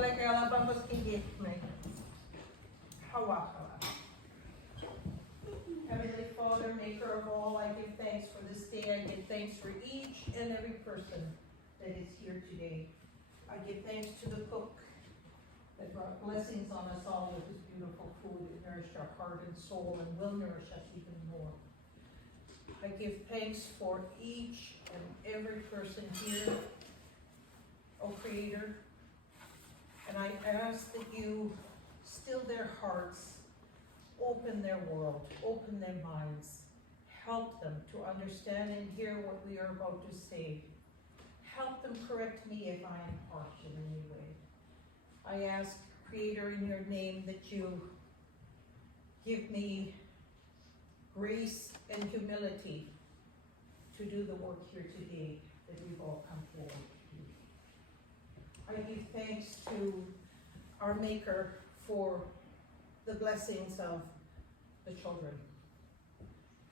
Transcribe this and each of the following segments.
Wala kaya lang bang mas kigit na hawa. Heavenly Father, maker of all, I give thanks for this day. I give thanks for each and every person that is here today. I give thanks to the cook that brought blessings on us all with his beautiful food. It nourished our heart and soul and will nourish us even more. I give thanks for each and every person here, O Creator, and I ask that you still their hearts, open their world, open their minds, help them to understand and hear what we are about to say. Help them correct me if I am harsh in any way. I ask, Creator, in your name that you give me grace and humility to do the work here today that we've all come forward to do. I give thanks to our Maker for the blessings of the children,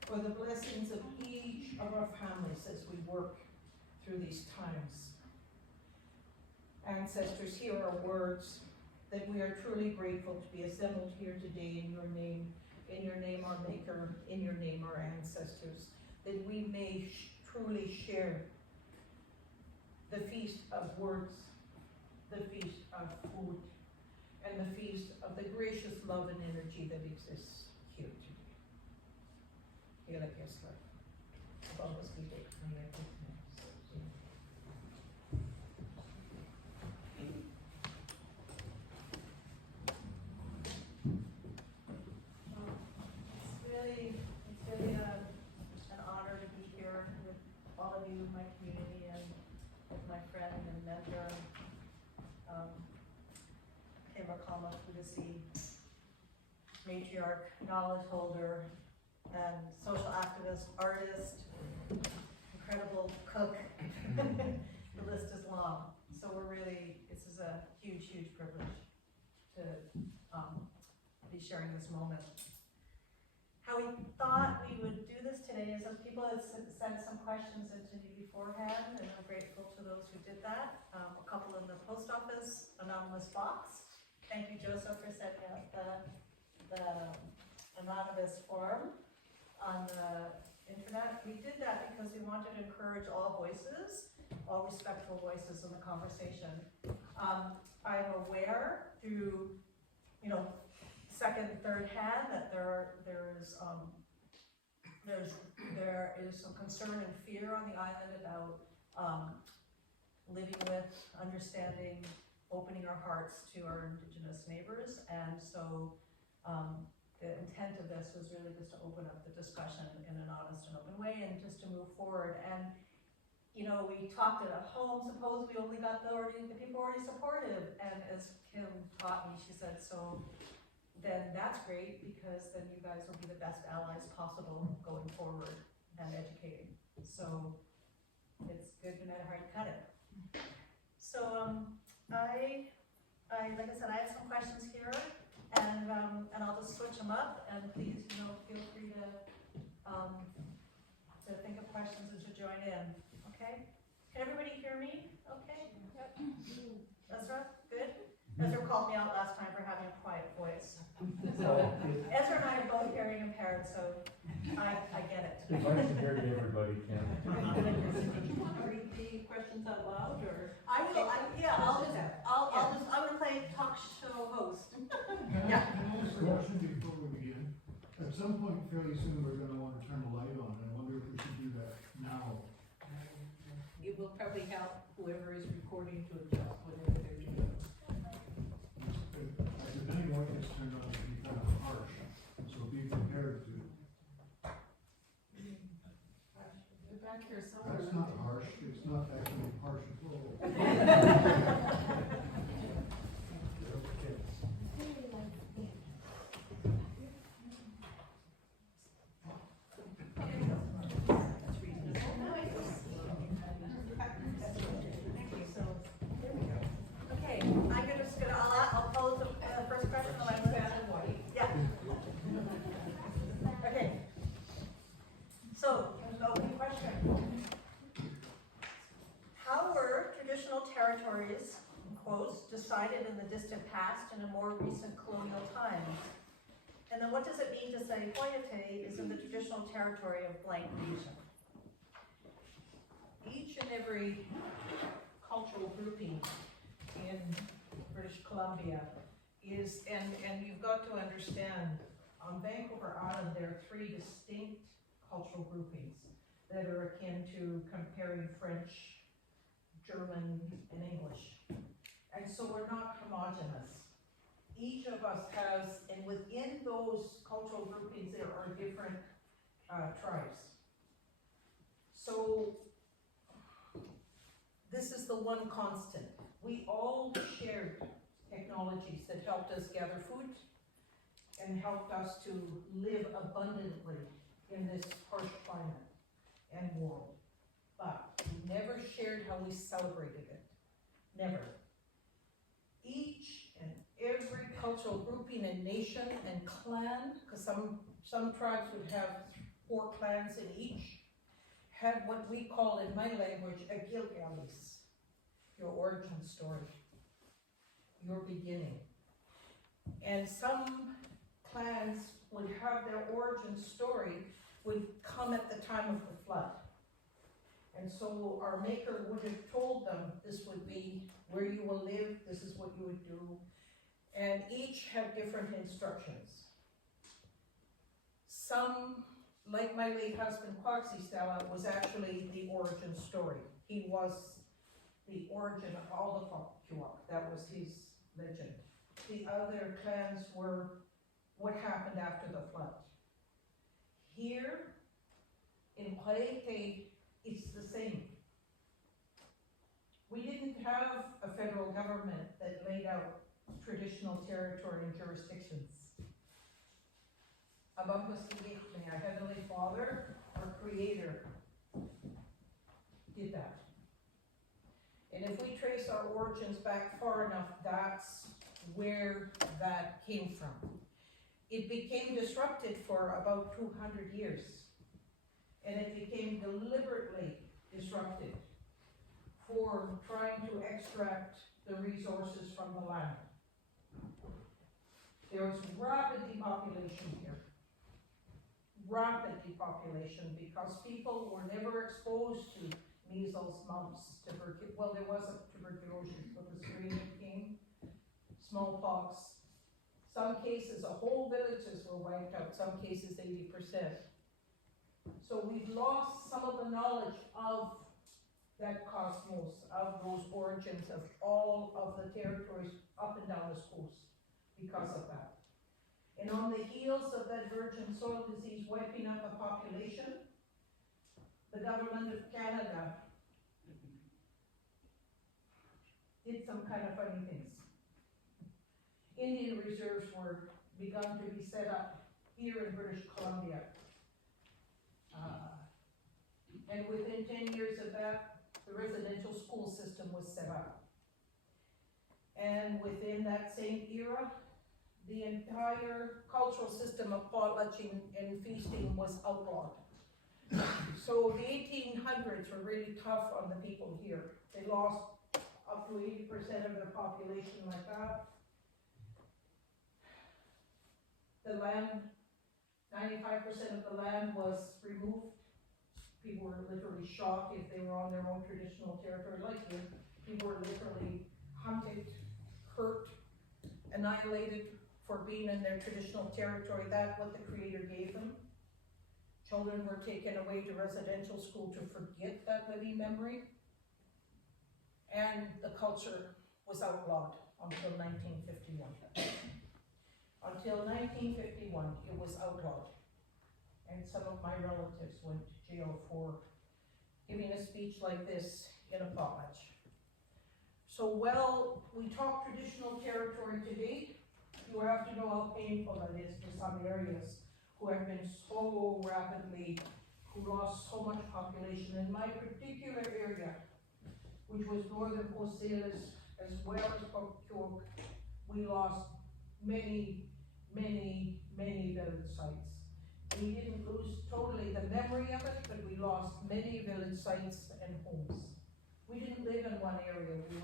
for the blessings of each of our families as we work through these times. Ancestors, hear our words that we are truly grateful to be assembled here today in your name our Maker, in your name our ancestors, that we may truly share the feast of words, the feast of food, and the feast of the gracious love and energy that exists here today. It's really an honor to be here with all of you, my community, and with my friend and mentor, Kim Recalma-Clutesi, matriarch, knowledge holder, and social activist, artist, incredible cook. The list is long. So this is a huge, huge privilege to be sharing this moment. How we thought we would do this today is that people had sent some questions into me beforehand, and I'm grateful to those who did that. A couple in the post office anonymous box. Thank you, Joseph, for setting up the anonymous form on the internet. We did that because we wanted to encourage all voices, all respectful voices in the conversation. I'm aware through, second, third hand that there is some concern and fear on the island about living with, understanding, opening our hearts to our Indigenous neighbors, and so the intent of this was really just to open up the discussion in an honest and open way, and just to move forward. And we talked at a home. Suppose we only got the people already supportive, and as Kim taught me, she said, so then that's great, because then you guys will be the best allies possible going forward and educating. So it's good no matter how you cut it. So like I said, I have some questions here, and I'll just switch them up, and please, feel free to think of questions and to join in. Okay? Can everybody hear me? Okay? Yep. Ezra, good? Ezra called me out last time for having a quiet voice. So Ezra and I are both hearing impaired, so I get it. If I can hear you, everybody can. Do you want to read the questions out loud, or? I will. I'm going to play talk show host. Yeah. Can I ask a question before we begin? At some point fairly soon, we're going to want to turn the light on. I wonder if we should do that now. It will probably help whoever is recording to adjust whatever they're doing. If any light gets turned on, it'll be kind of harsh, so be prepared to. They're back here somewhere. That's not harsh. It's not actually harsh at all. I'll pose the first question. Yeah. Okay. So, the opening question. How were traditional territories, in quotes, decided in the distant past in a more recent colonial times. And then what does it mean to say Xwe'etay is in the traditional territory of blank region? Each and every cultural grouping in British Columbia is, and you've got to understand, on Vancouver Island, there are 3 distinct cultural groupings that are akin to comparing French, German, and English. And so we're not homogenous. Each of us has, and within those cultural groupings, there are different tribes. So this is the one constant. We all shared technologies that helped us gather food and helped us to live abundantly in this harsh climate and world. But we never shared how we celebrated it. Never. Each and every cultural grouping and nation and clan, because some tribes would have 4 clans in each, had what we call in my language a Gilgalis, your origin story, your beginning. And some clans would have their origin story would come at the time of the flood. And so our maker would have told them this would be where you will live, this is what you would do. And each had different instructions. Some, like my late husband, Quaxi Stella, was actually the origin story. He was the origin of all the Quack. That was his legend. The other clans were what happened after the flood. Here, in Xwe'etay, it's the same. We didn't have a federal government that laid out traditional territory and jurisdictions. Above Lasqueti, our Heavenly Father, our Creator, did that. And if we trace our origins back far enough, that's where that came from. It became disrupted for about 200 years. And it became deliberately disrupted for trying to extract the resources from the land. There was rapid depopulation here. Rapid depopulation because people were never exposed to measles, mumps, tuberculosis. Well, there was a tuberculosis, but the strain that came, smallpox. Some cases, whole villages were wiped out, some cases 80%. So we've lost some of the knowledge of that cosmos, of those origins of all of the territories up and down this coast because of that. And on the heels of that virgin soil disease wiping out the population, the government of Canada did some kind of funny things. Indian reserves were begun to be set up here in British Columbia. And within 10 years of that, the residential school system was set up. And within that same era, the entire cultural system of potlatching and feasting was outlawed. So the 1800s were really tough on the people here. They lost up to 80% of their population like that. The land, 95% of the land was removed. People were literally shot if they were on their own traditional territory like here. People were literally hunted, hurt, annihilated for being in their traditional territory. That's what the Creator gave them. Children were taken away to residential school to forget that living memory. And the culture was outlawed until 1951. Until 1951, it was outlawed. And some of my relatives went to jail for giving a speech like this in a potlatch. So while we talk traditional territory today, you have to know how painful that is for some areas who have been so rapidly, who lost so much population. In my particular area, which was northern Oceanus as well as Pocuk, we lost many village sites. We didn't lose totally the memory of it, but we lost many village sites and homes. We didn't live in one area. We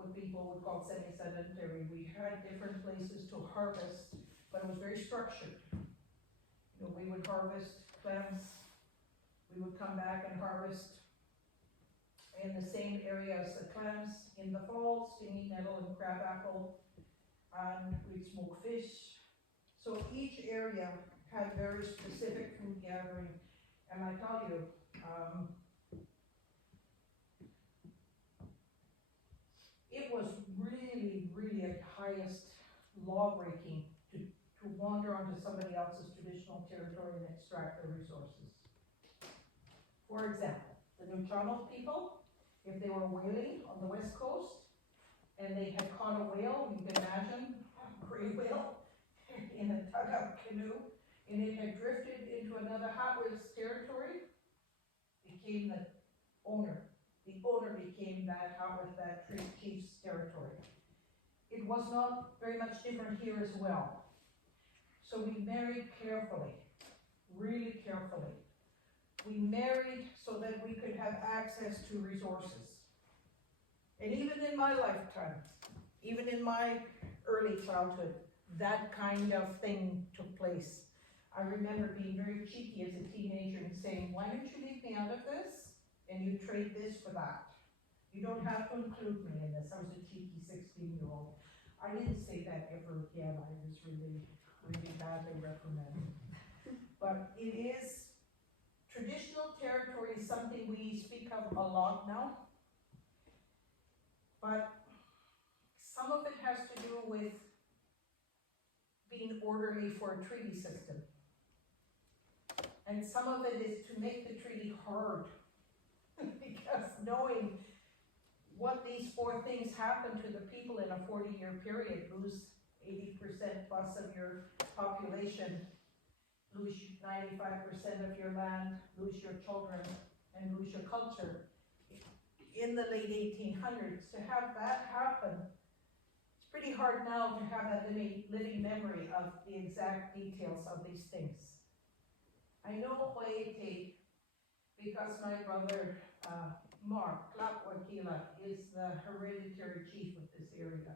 what people would call semi-sedentary. We had different places to harvest, but it was very structured. You know, we would harvest clams, we would come back and harvest in the same area as the clams in the fall, stinging nettle and crabapple, and we'd smoke fish. So each area had very specific food gathering, and I tell you, it was really, really at highest law-breaking to wander onto somebody else's traditional territory and extract their resources. For example, the Nuu-chah-nulth people, if they were whaling on the west coast, and they had caught a whale, you can imagine, a gray whale, in a dugout canoe, and it had drifted into another Hatwis territory, became the owner. The owner became that Hatwis, that chief's territory. It was not very much different here as well. So we married carefully, really carefully. We married so that we could have access to resources. And even in my lifetime, even in my early childhood, that kind of thing took place. I remember being very cheeky as a teenager and saying, why don't you leave me out of this? And you trade this for that. You don't have to include me in this. I was a cheeky 16-year-old. I didn't say that ever again. I was really, really badly reprimanded. But it is, traditional territory is something we speak of a lot now. But some of it has to do with being orderly for a treaty system. And some of it is to make the treaty hard. Because knowing what these four things happen to the people in a 40-year period, lose 80% plus of your population, lose 95% of your land, lose your children, and lose your culture. In the late 1800s, to have that happen, it's pretty hard now to have that living memory of the exact details of these things. I know Xwe'etay because my brother, Mark Tlapwakila, is the hereditary chief of this area.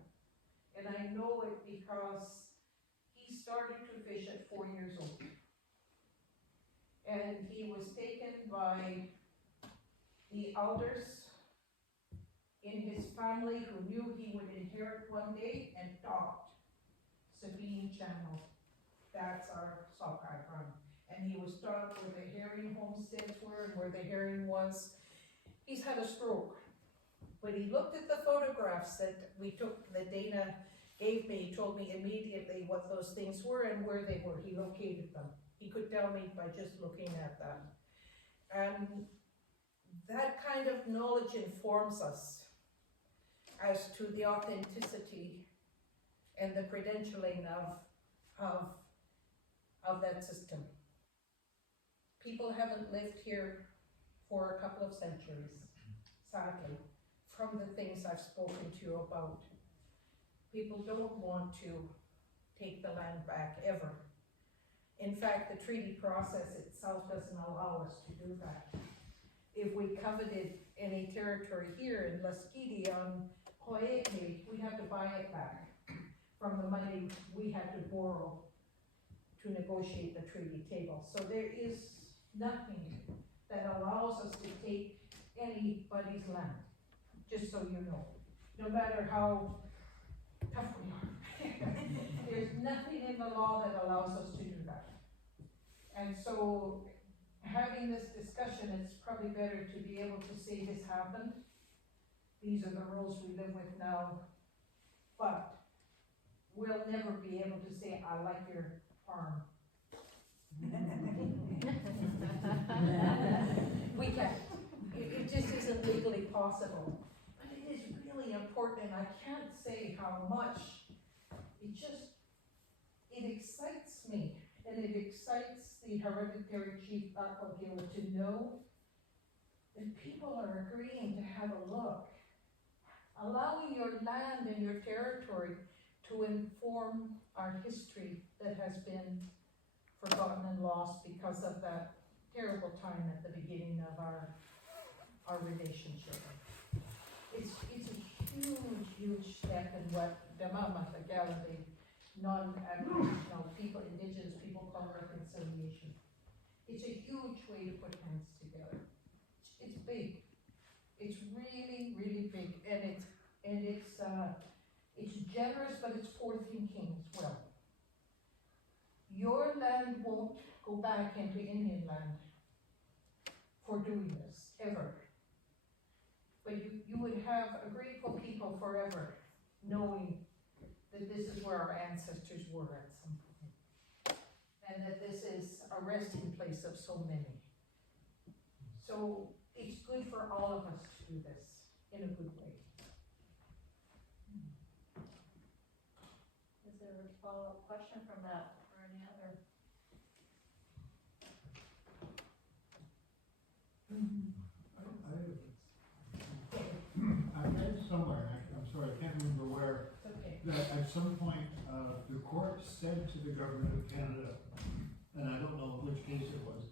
And I know it because he started to fish at 4 years old. And he was taken by the elders in his family who knew he would inherit one day and docked Sabine Channel. That's our sockeye run. And he was docked where the herring homesteads were and where the herring was. He's had a stroke. When he looked at the photographs that we took, that Dana gave me, he told me immediately what those things were and where they were. He located them. He could tell me by just looking at them. And that kind of knowledge informs us as to the authenticity and the credentialing of that system. People haven't lived here for a couple of centuries, sadly, from the things I've spoken to you about. People don't want to take the land back ever. In fact, the treaty process itself doesn't allow us to do that. If we coveted any territory here in Lasqueti on Xwe'etay, we'd have to buy it back from the money we had to borrow to negotiate the treaty table. So there is nothing that allows us to take anybody's land, just so you know, no matter how tough we are. There's nothing in the law that allows us to do that. And so having this discussion, it's probably better to be able to say this happened. These are the rules we live with now, but we'll never be able to say, I like your farm. We can't. It just isn't legally possible. But it is really important, and I can't say how much. It excites me, and it excites the hereditary chief Tlapwakila to know that people are agreeing to have a look. Allowing your land and your territory to inform our history that has been forgotten and lost because of that terrible time at the beginning of our relationship. It's a huge, huge step in what the non-Aboriginal people, Indigenous people call reconciliation. It's a huge way to put hands together. It's big. It's really, really big, and it's generous, but it's forward-thinking as well. Your land won't go back into Indian land for doing this, ever. But you would have a grateful people forever, knowing that this is where our ancestors were at some point. And that this is a resting place of so many. So it's good for all of us to do this in a good way. Is there a follow-up question from that or any other? I read somewhere, and I'm sorry, I can't remember where, Okay. that at some point, the court said to the government of Canada, and I don't know which case it was,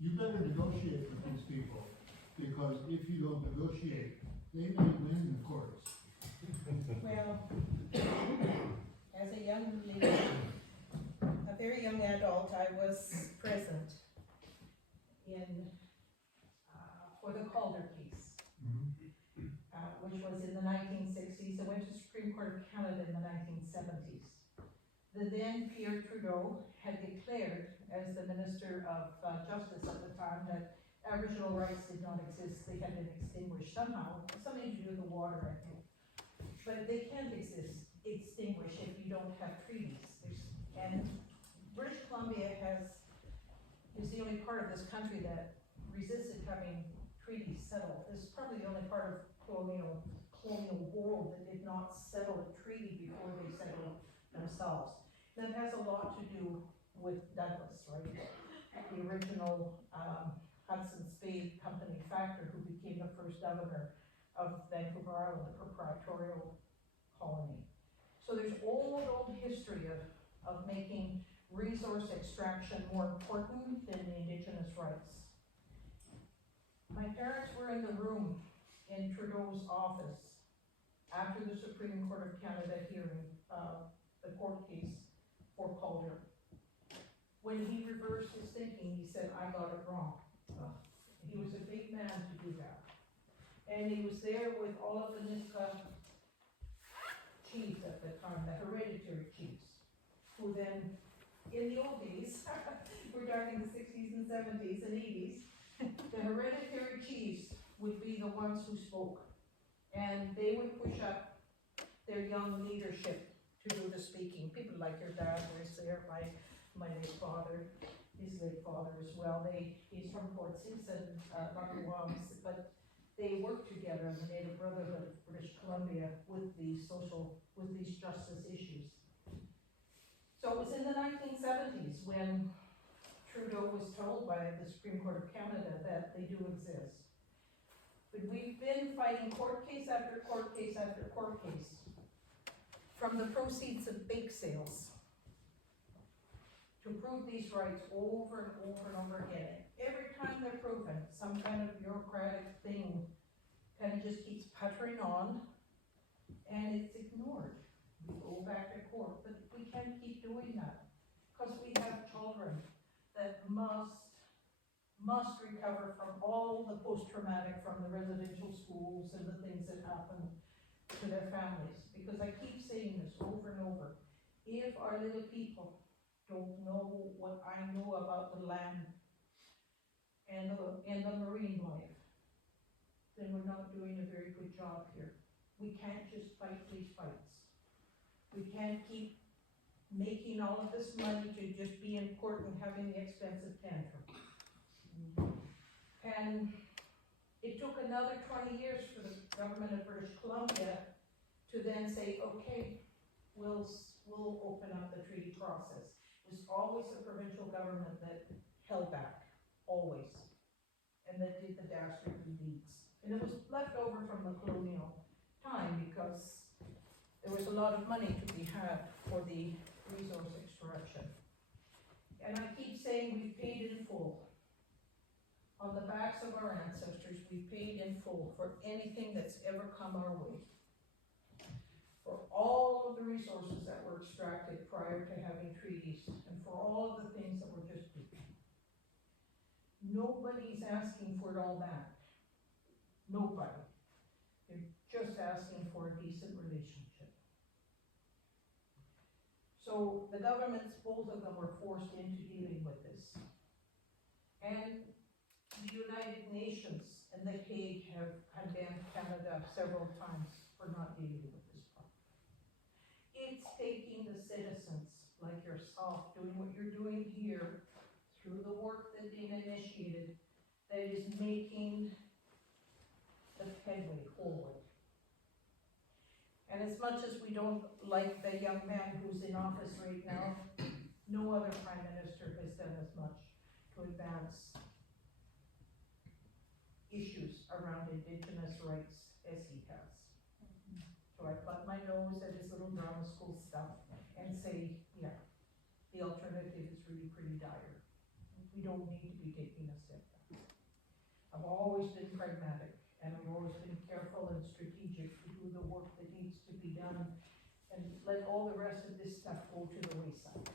you better negotiate with these people, because if you don't negotiate, they may win in the courts. Well, as a young lady, a very young adult, I was present in, for the Calder case, which was in the 1960s. It went to Supreme Court of Canada in the 1970s. The then Pierre Trudeau had declared, as the Minister of Justice at the time, that Aboriginal rights did not exist. They had been extinguished somehow. Something to do with the water, I think. But they can't extinguish if you don't have treaties. And British Columbia is the only part of this country that resisted having treaties settled. This is probably the only part of colonial world that did not settle a treaty before they settled themselves. That has a lot to do with Douglas, right? The original Hudson's Bay Company factor who became the first governor of Vancouver Island, a proprietorial colony. So there's old history of making resource extraction more important than the Indigenous rights. My parents were in the room in Trudeau's office after the Supreme Court of Canada hearing the court case for Calder. When he reversed his thinking, he said, I got it wrong. He was a big man to do that. And he was there with all of the Niska chiefs at the time, the hereditary chiefs, who then, in the old days, we're talking the 60s and 70s and 80s, the hereditary chiefs would be the ones who spoke. And they would push up their young leadership to do the speaking. People like your dad was there, my late father, his late father as well. He's from Port Simpson, Macuams, but they worked together in the Native Brotherhood of British Columbia with these justice issues. So it was in the 1970s when Trudeau was told by the Supreme Court of Canada that they do exist. But we've been fighting court case after court case after court case from the proceeds of bake sales to prove these rights over and over and over again. Every time they're proven, some kind of bureaucratic thing kind of just keeps puttering on and it's ignored. We go back to court, but we can't keep doing that because we have children that must recover from all the post-traumatic from the residential schools and the things that happen to their families. Because I keep saying this over and over. If our little people don't know what I know about the land and the marine life, then we're not doing a very good job here. We can't just fight these fights. We can't keep making all of this money to just be in court and having the expensive tantrum. And it took another 20 years for the government of British Columbia to then say, okay, we'll open up the treaty process. It was always the provincial government that held back, always, and that did the dastardly deeds. And it was left over from the colonial time because there was a lot of money to be had for the resource extraction. And I keep saying we've paid in full. On the backs of our ancestors, we've paid in full for anything that's ever come our way. for all of the resources that were extracted prior to having treaties, and for all of the things that were just done. Nobody's asking for it all back. Nobody. They're just asking for a decent relationship. So the governments, both of them, were forced into dealing with this. And the United Nations and the Hague have condemned Canada several times for not dealing with this problem. It's taking the citizens like yourself, doing what you're doing here, through the work that Dana initiated, that is making the headway forward. And as much as we don't like the young man who's in office right now, no other prime minister has done as much to advance issues around Indigenous rights as he has. So I butt my nose at his little drama school stuff and say, yeah, the alternative is really pretty dire. We don't need to be taking a step back. I've always been pragmatic, and I've always been careful and strategic to do the work that needs to be done and let all the rest of this stuff go to the wayside.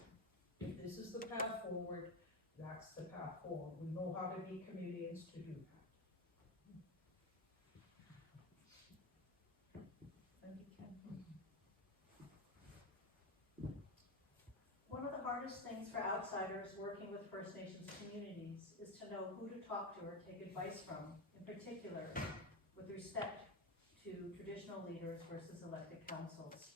If this is the path forward, that's the path forward. We know how to be chameleons to do that. Thank you, Kim. One of the hardest things for outsiders working with First Nations communities is to know who to talk to or take advice from, in particular with respect to traditional leaders versus elected councils.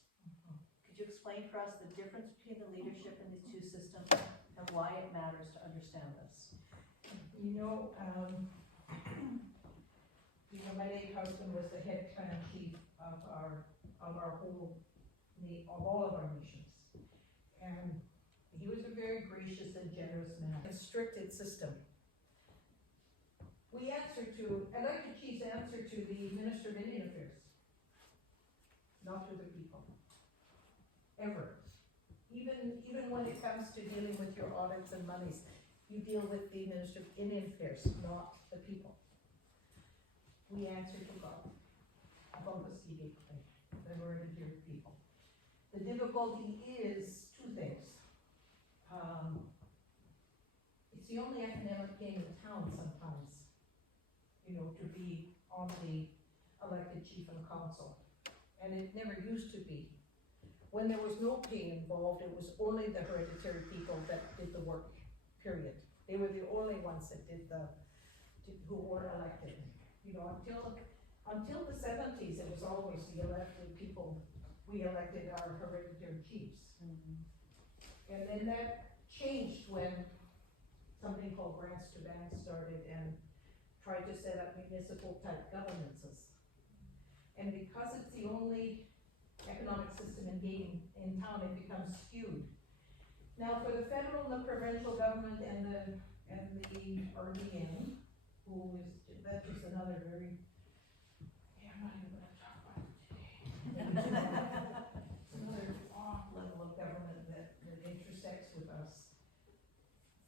Could you explain for us the difference between the leadership in these two systems and why it matters to understand this? My late husband was the head clan chief of our whole, of all of our nations. And he was a very gracious and generous man. A restricted system. We answer to, elected chiefs answer to the Minister of Indian Affairs, not to the people. Ever. Even when it comes to dealing with your audits and monies, you deal with the Minister of Indian Affairs, not the people. We answer to God. The word of your people. The difficulty is two things. It's the only academic game in town sometimes, to be on the elected chief and council. And it never used to be. When there was no pay involved, it was only the hereditary people that did the work, period. They were the only ones that did who were elected. Until the 70s, it was always the elected people. We elected our hereditary chiefs. And then that changed when something called grants to banks started and tried to set up municipal type governances. And because it's the only economic system in town, it becomes skewed. Now for the federal and the provincial government and the RDN, that's just another very, I'm not even gonna talk about it today. It's another off level of government that intersects with us.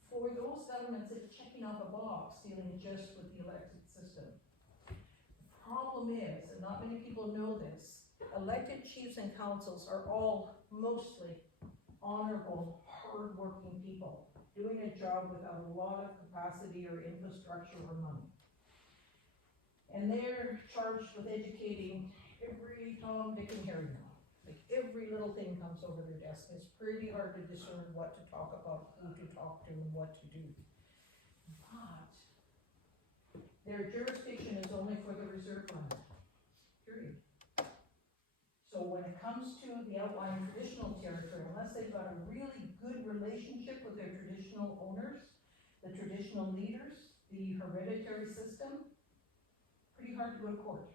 For those governments, it's checking off a box, dealing just with the elected system. The problem is, and not many people know this, elected chiefs and councils are all mostly honorable, hard-working people doing a job without a lot of capacity or infrastructure or money. And they're charged with educating every Tom, Dick, and Harry now. Like every little thing comes over their desk. It's pretty hard to discern what to talk about, who to talk to, and what to do. But their jurisdiction is only for the reserve land, period. So when it comes to the outlying traditional territory, unless they've got a really good relationship with their traditional owners, the traditional leaders, the hereditary system, pretty hard to go to court.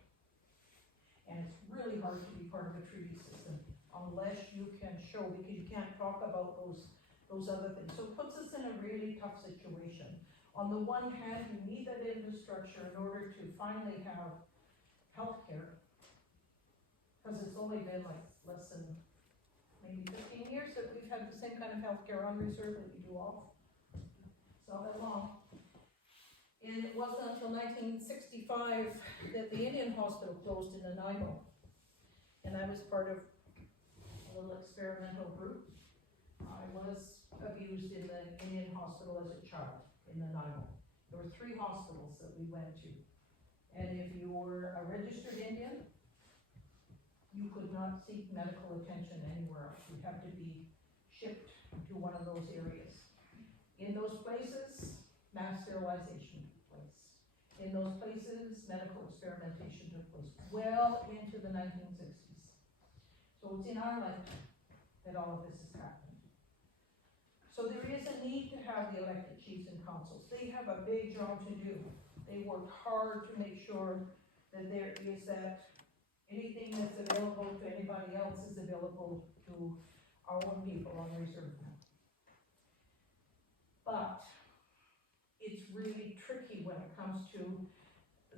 And it's really hard to be part of a treaty system unless you can show, because you can't talk about those other things. So it puts us in a really tough situation. On the one hand, you need that infrastructure in order to finally have healthcare. Because it's only been like less than maybe 15 years that we've had the same kind of healthcare on reserve that we do off. It's not that long. And it wasn't until 1965 that the Indian hospital closed in Nanaimo. And I was part of a little experimental group. I was abused in the Indian hospital as a child in Nanaimo. There were 3 hospitals that we went to. And if you were a registered Indian, you could not seek medical attention anywhere else. You had to be shipped to one of those areas. In those places, mass sterilization took place. In those places, medical experimentation took place well into the 1960s. So it's in our lifetime that all of this has happened. So there is a need to have the elected chiefs and councils. They have a big job to do. They work hard to make sure that there is that anything that's available to anybody else is available to our own people on reserve land. But it's really tricky when it comes to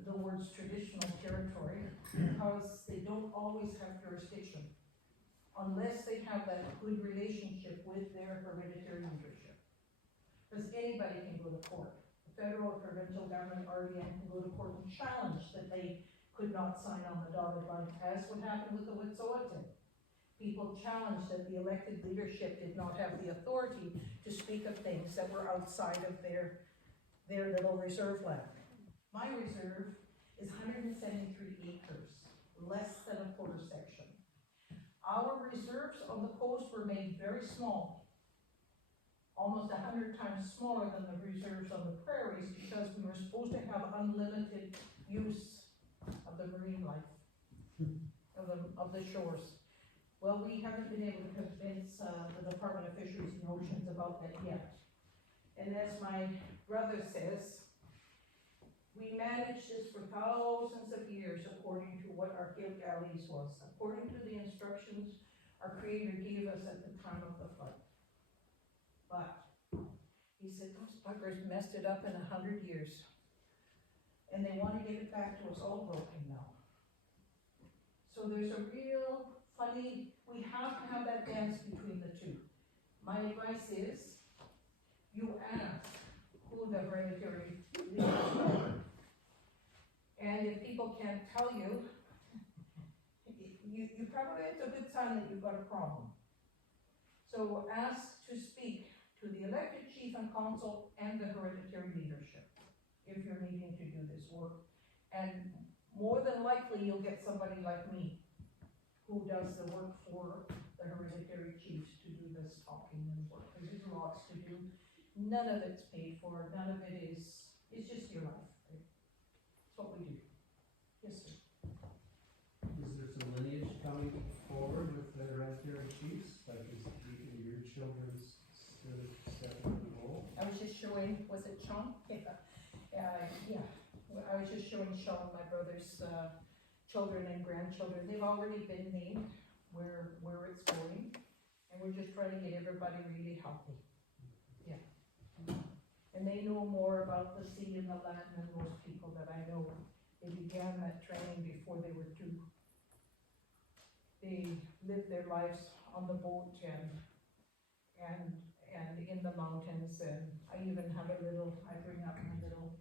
the words traditional territory, because they don't always have jurisdiction unless they have that good relationship with their hereditary leadership. Because anybody can go to court. The federal or provincial government RDN can go to court and challenge that they could not sign on the dotted line, as what happened with the Xwe'etay. People challenged that the elected leadership did not have the authority to speak of things that were outside of their little reserve land. My reserve is 173 acres, less than a quarter section. Our reserves on the coast were made very small, almost 100 times smaller than the reserves on the prairies, because we were supposed to have unlimited use of the marine life, of the shores. Well, we haven't been able to convince the Department of Fisheries and Oceans about that yet. And as my brother says, we managed this for thousands of years according to what our Gilgalis was, according to the instructions our Creator gave us at the time of the flood. But he said, those buggers messed it up in 100 years. And they want to give it back to us all broken now. So there's a real funny, we have to have that dance between the two. My advice is, you ask who the hereditary leaders are. And if people can't tell you, you probably, it's a good sign that you've got a problem. So ask to speak to the elected chief and council and the hereditary leadership if you're needing to do this work. And more than likely, you'll get somebody like me who does the work for the hereditary chiefs to do this talking and work. Because there's lots to do. None of it's paid for. None of it is, it's just your life. Right? It's what we do. Yes, sir. Is there some lineage coming forward with the hereditary chiefs? Like is your children's still stepping in the role? I was just showing, was it Sean? Yeah. Yeah. I was just showing Sean, my brother's children and grandchildren. They've already been named where it's going. And we're just trying to get everybody really healthy. Yeah. And they know more about the sea and the land than most people that I know. They began that training before they were 2. They lived their lives on the boat and in the mountains, and I even have I bring up my little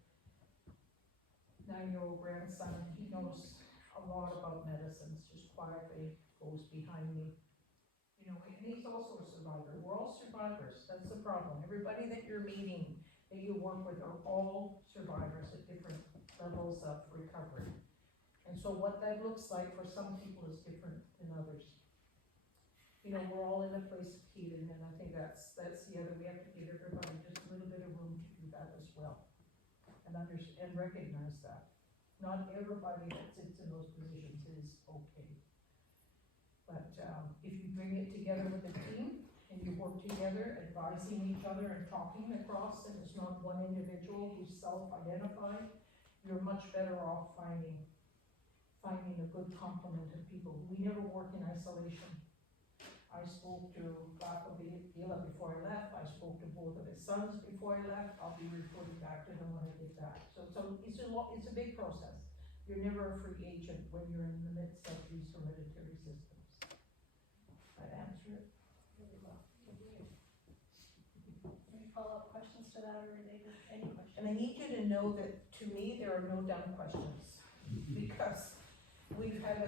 9-year-old grandson. He knows a lot about medicines, just quietly goes behind me. You know, and he's also a survivor. We're all survivors. That's the problem. Everybody that you're meeting, that you work with, are all survivors at different levels of recovery. And so what that looks like for some people is different than others. You know, we're all in a place of healing, and I think that's the other, we have to give everybody just a little bit of room to do that as well. And recognize that. Not everybody that sits in those positions is okay. But if you bring it together with a team, and you work together, advising each other and talking across, and it's not one individual who's self-identified, you're much better off finding a good complement of people. We never work in isolation. I spoke to Gila before I left. I spoke to both of his sons before I left. I'll be reporting back to them when I get back. So it's a big process. You're never a free agent when you're in the midst of these hereditary systems. I answer it really well. Any follow-up questions to that, or David? Any questions? And I need you to know that to me there are no dumb questions, because we've had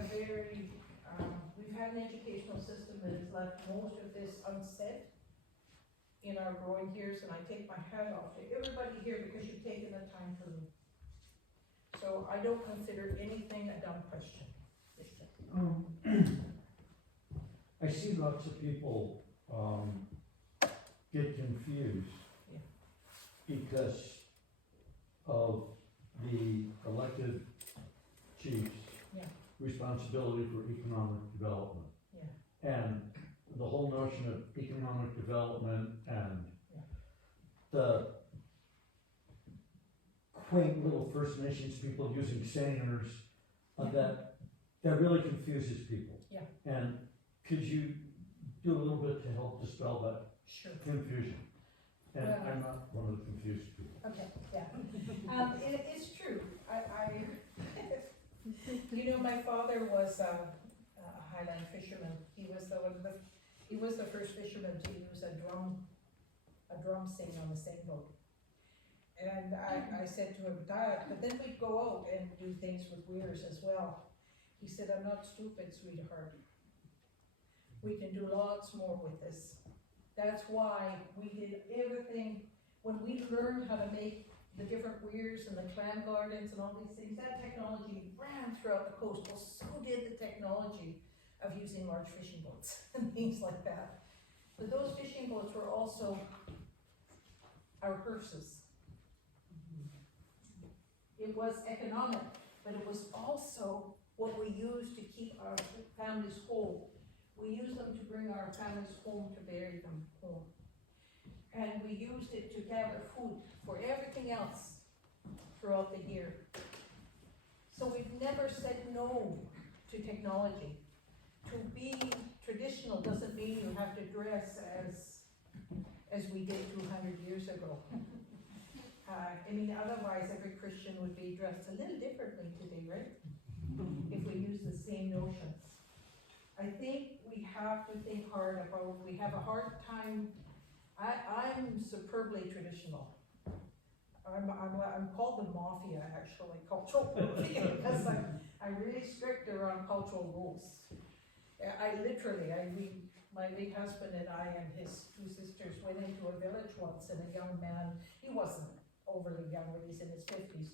have an educational system that has left most of this unsaid in our growing years, and I take my hat off to everybody here because you've taken the time for me. So I don't consider anything a dumb question. I see lots of people, get confused Yeah. because of the elected chief's Yeah. responsibility for economic development. Yeah. And the whole notion of economic development and Yeah. the quaint little First Nations people using sayers, that really confuses people. Yeah. And could you do a little bit to help dispel that Sure. confusion? And Well- I'm not one of the confused people. Okay, yeah. It's true. You know, my father was a Highland fisherman. He was the first fisherman to use a drum sing on the sailboat. And I said to him, Dad, but then we'd go out and do things with weirs as well. He said, I'm not stupid, sweetheart. We can do lots more with this. That's why we did everything, when we learned how to make the different weirs and the clam gardens and all these things, that technology ran throughout the coast. Well, so did the technology of using large fishing boats and things like that. But those fishing boats were also our hearses. It was economic, but it was also what we used to keep our families whole. We used them to bring our families home, to bury them home. And we used it to gather food for everything else throughout the year. So we've never said no to technology. To be traditional doesn't mean you have to dress as we did 200 years ago. Otherwise every Christian would be dressed a little differently today, right? If we use the same notions. I think we have to think hard about, we have a hard time. I'm superbly traditional. I'm called the mafia, actually, cultural mafia, because I'm really strict around cultural rules. My late husband and I and his two sisters went into a village once, and a young man, he wasn't overly young, but he's in his 50s,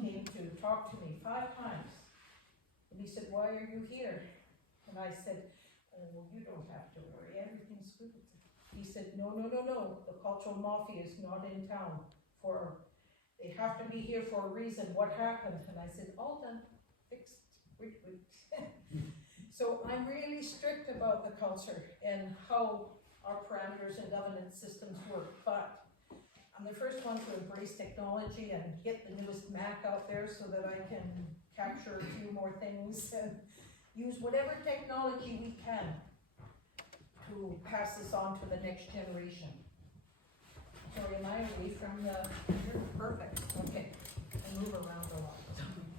came to talk to me 5 times. And he said, why are you here? And I said, oh, you don't have to worry, everything's good. He said, no, the cultural mafia is not in town they have to be here for a reason. What happened? And I said, all done, fixed, wait. So I'm really strict about the culture and how our parameters and governance systems work, but I'm the first one to embrace technology and get the newest Mac out there so that I can capture a few more things and use whatever technology we can to pass this on to the next generation. Sorry, am I away from the, you're perfect, okay. I move around a lot,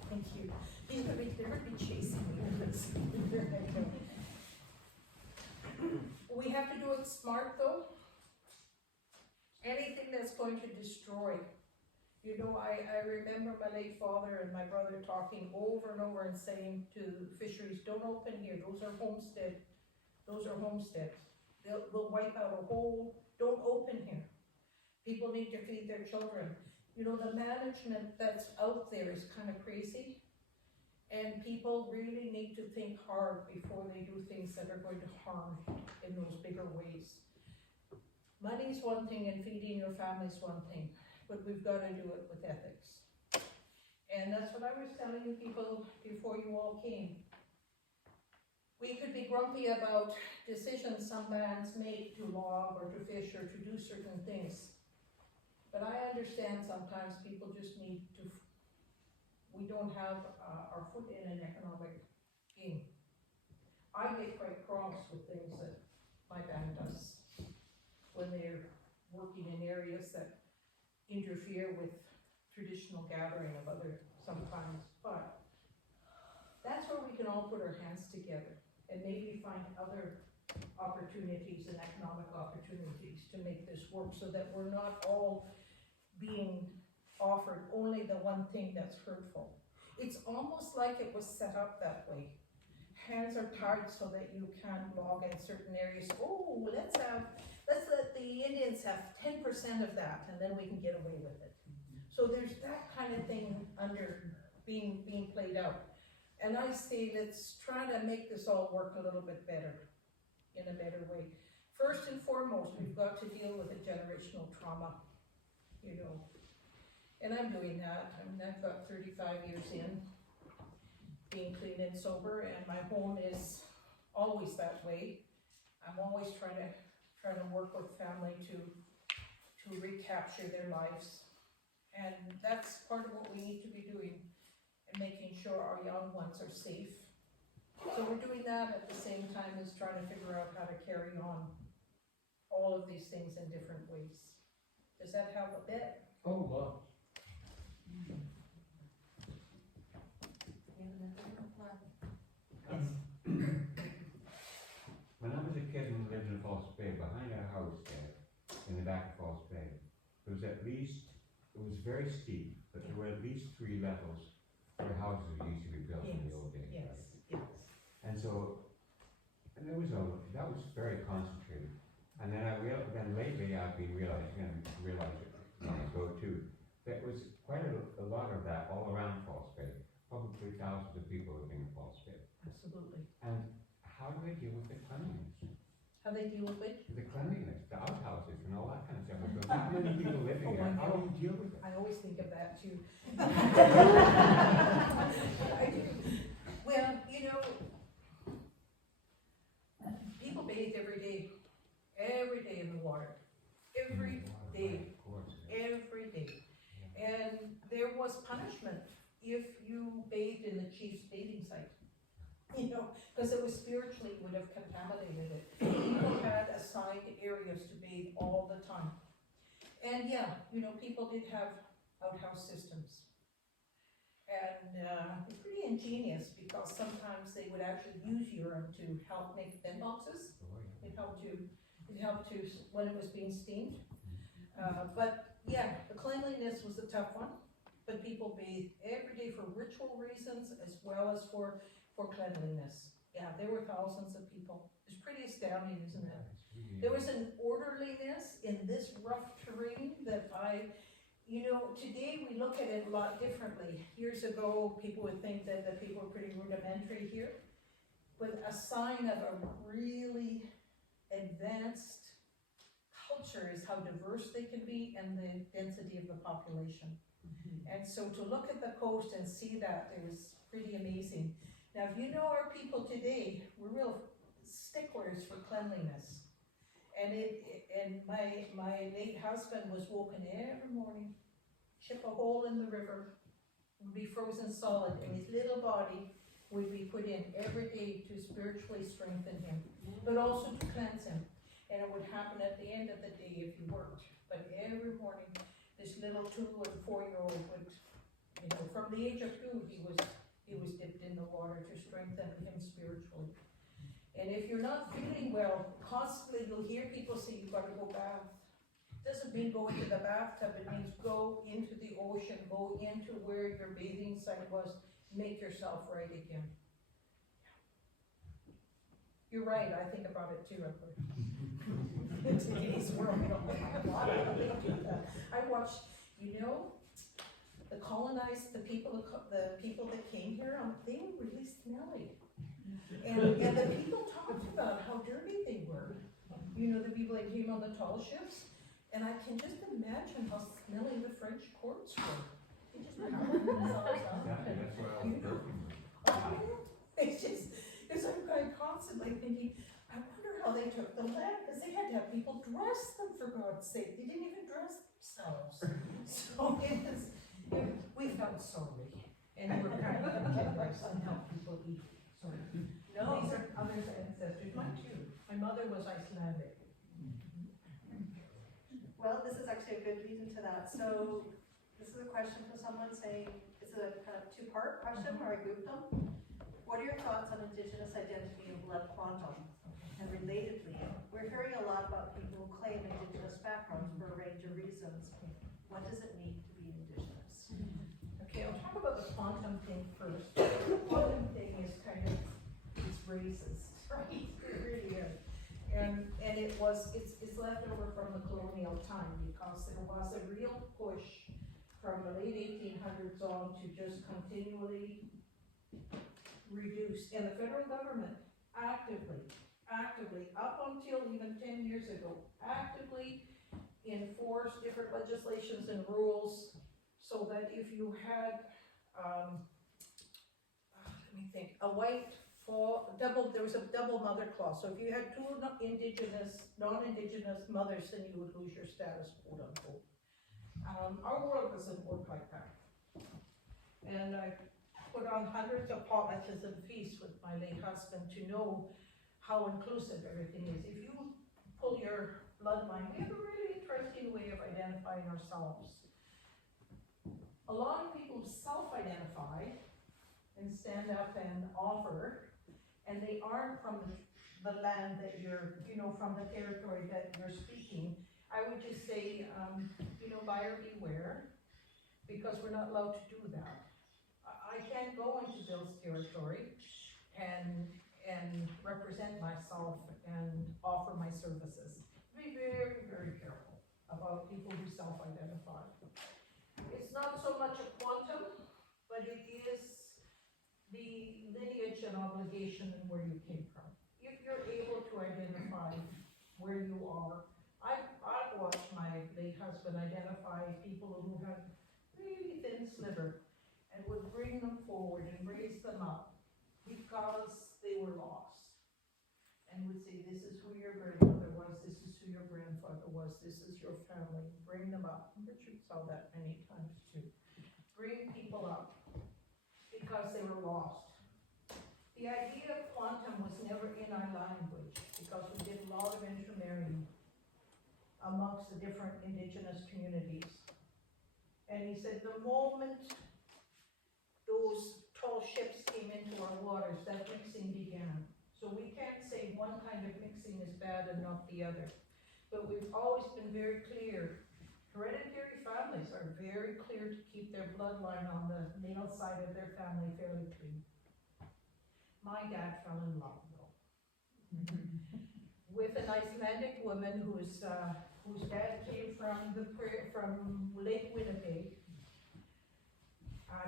thank you. They're gonna be chasing me with this. We have to do it smart though. Anything that's going to destroy. You know, I remember my late father and my brother talking over and over and saying to fisheries, don't open here, those are homesteads. They'll wipe out a whole, don't open here. People need to feed their children. You know, the management that's out there is kind of crazy. And people really need to think hard before they do things that are going to harm in those bigger ways. Money's one thing and feeding your family's one thing, but we've got to do it with ethics. And that's what I was telling people before you all came. We could be grumpy about decisions some bands make to log or to fish or to do certain things. But I understand sometimes people just need to, we don't have our foot in an economic game. I get quite cross with things that my band does when they're working in areas that interfere with traditional gathering of other sometimes, but that's where we can all put our hands together and maybe find other opportunities and economic opportunities to make this work so that we're not all being offered only the one thing that's hurtful. It's almost like it was set up that way. hands are tied so that you can't log in certain areas. Oh, let's let the Indians have 10% of that, and then we can get away with it. So there's that kind of thing under being played out. And I say, let's try to make this all work a little bit better, in a better way. First and foremost, we've got to deal with the generational trauma, you know. And I'm doing that. I mean, I've got 35 years in, being clean and sober, and my home is always that way. I'm always trying to work with family to recapture their lives. And that's part of what we need to be doing, and making sure our young ones are safe. So we're doing that at the same time as trying to figure out how to carry on all of these things in different ways. Does that help a bit? Oh, wow. When I was a kid and lived in False Bay, behind our house there, in the back of False Bay, there was at least, it was very steep, but there were at least 3 levels where houses used to be built in the old days. Yes, Right? yes. And so, and there was that was very concentrated. And then then lately I've been realizing when I go to, there was quite a lot of that all around False Bay. Probably thousands of people living in False Bay. Absolutely. And how do they deal with the cleanliness? How they deal with it? The cleanliness, the outhouses and all that kind of stuff. Because that many people living Oh, there, I how do know. you deal with it? I always think of that too. I do. Well, you know, people bathe every day in the water. Every day. Of course. Every day. And there was punishment if you bathed in the chief's bathing site. You know, because it was spiritually would have contaminated it. People had assigned areas to bathe all the time. And yeah, you know, people did have outhouse systems. And they're pretty ingenious, because sometimes they would actually use urine to help make bin boxes. It helped to when it was being steamed. But yeah, the cleanliness was a tough one. But people bathed every day for ritual reasons as well as for cleanliness. Yeah, there were thousands of people. It's pretty astounding, isn't it? There was an orderliness in this rough terrain that you know, today we look at it a lot differently. Years ago, people would think that the people were pretty rudimentary here. But a sign of a really advanced culture is how diverse they can be and the density of the population. And so to look at the coast and see that, it was pretty amazing. Now, if you know our people today, we're real sticklers for cleanliness. And my late husband was woken every morning, chip a hole in the river, would be frozen solid, and his little body would be put in every day to spiritually strengthen him, but also to cleanse him. And it would happen at the end of the day if he worked. But every morning, this little 2- and 4-year-old would, you know, from the age of 2, he was dipped in the water to strengthen him spiritually. And if you're not feeling well, constantly you'll hear people say, you've got to go bath. Doesn't mean go into the bathtub, it means go into the ocean, go into where your bathing site was, make yourself right again. You're right, I think about it too. In today's world, we don't have a lot of people do that. I watched, you know, the colonized, the people that came here, they were really smelly. And the people talked about how dirty they were. You know, the people that came on the tall ships. And I can just imagine how smelly the French courts were. They just covered themselves up. That's why I was joking. It's just, it's like I'm constantly thinking, I wonder how they took the land, because they had to have people dress them, for God's sake. They didn't even dress themselves. So we felt sorry. And we're kind of generous and help people eat. Sorry. No, these are other ancestors. Mine too. My mother was Icelandic. Well, this is actually a good lead into that. So this is a question from someone saying, this is a kind of 2-part question, or I grouped them. What are your thoughts on Indigenous identity and blood quantum? And relatedly, we're hearing a lot about people who claim Indigenous backgrounds for a range of reasons. What does it mean to be Indigenous? Okay, I'll talk about the quantum thing first. The quantum thing is kind of, it's racist, right? It really is. And it's left over from the colonial time, because there was a real push from the late 1800s on to just continually reduce, and the federal government actively, up until even 10 years ago, actively enforced different legislations and rules, so that if you had, let me think, there was a double mother clause, so if you had two non-indigenous mothers, then you would lose your status, quote unquote. Our world doesn't work like that. And I put on hundreds of potlatches and feasts with my late husband to know how inclusive everything is. If you pull your bloodline, we have a really interesting way of identifying ourselves. A lot of people self-identify and stand up and offer, and they aren't from the land that you're, from the territory that you're speaking. I would just say, buyer beware, because we're not allowed to do that. I can't go into Bill's territory and represent myself and offer my services. Be very, very careful about people who self-identify. It's not so much a quantum, but it is the lineage and obligation and where you came from. If you're able to identify where you are, I've watched my late husband identify people who had really thin sliver and would bring them forward and raise them up because they were lost, and would say, this is who your grandmother was, this is who your grandfather was, this is your family, bring them up. Richard saw that many times too. Bring people up because they were lost. The idea of quantum was never in our language, because we did a lot of intermarrying amongst the different indigenous communities. And he said the moment those tall ships came into our waters, that mixing began. So we can't say one kind of mixing is bad and not the other. But we've always been very clear. Hereditary families are very clear to keep their bloodline on the male side of their family fairly clean. My dad fell in love, though, with an Icelandic woman whose dad came from Lake Winnipeg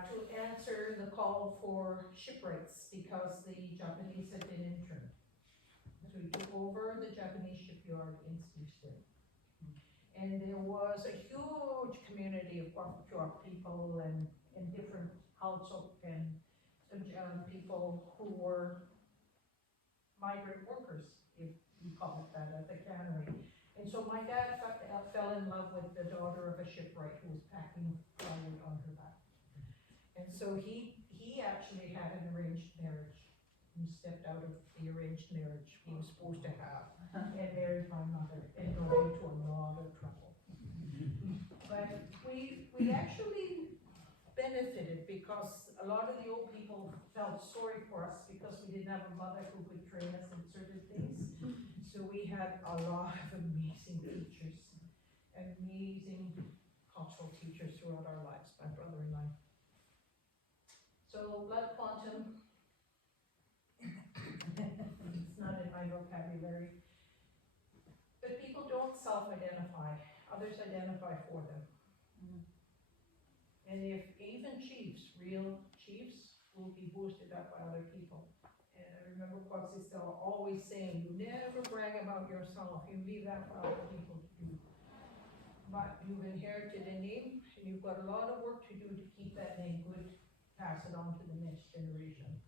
to answer the call for shipwrights because the Japanese had been interned. So he took over the Japanese shipyard in Houston. And there was a huge community of Kwapachuk people and different Altsuk and people who were migrant workers, if you call it that, at the cannery. And so my dad fell in love with the daughter of a shipwright who was packing plywood on her back. And so he actually had an arranged marriage. He stepped out of the arranged marriage he was supposed to have and married my mother and got into a lot of trouble. But we actually benefited because a lot of the old people felt sorry for us because we didn't have a mother who would train us in certain things. So we had a lot of amazing teachers, amazing cultural teachers throughout our lives, my brother and I. So blood quantum, it's not in my vocabulary. But people don't self-identify, others identify for them. And if even chiefs, real chiefs, will be boosted up by other people. And I remember Quetzalcoatl always saying, you never brag about yourself, you leave that for other people to do. But you've inherited a name, and you've got a lot of work to do to keep that name good, pass it on to the next generation.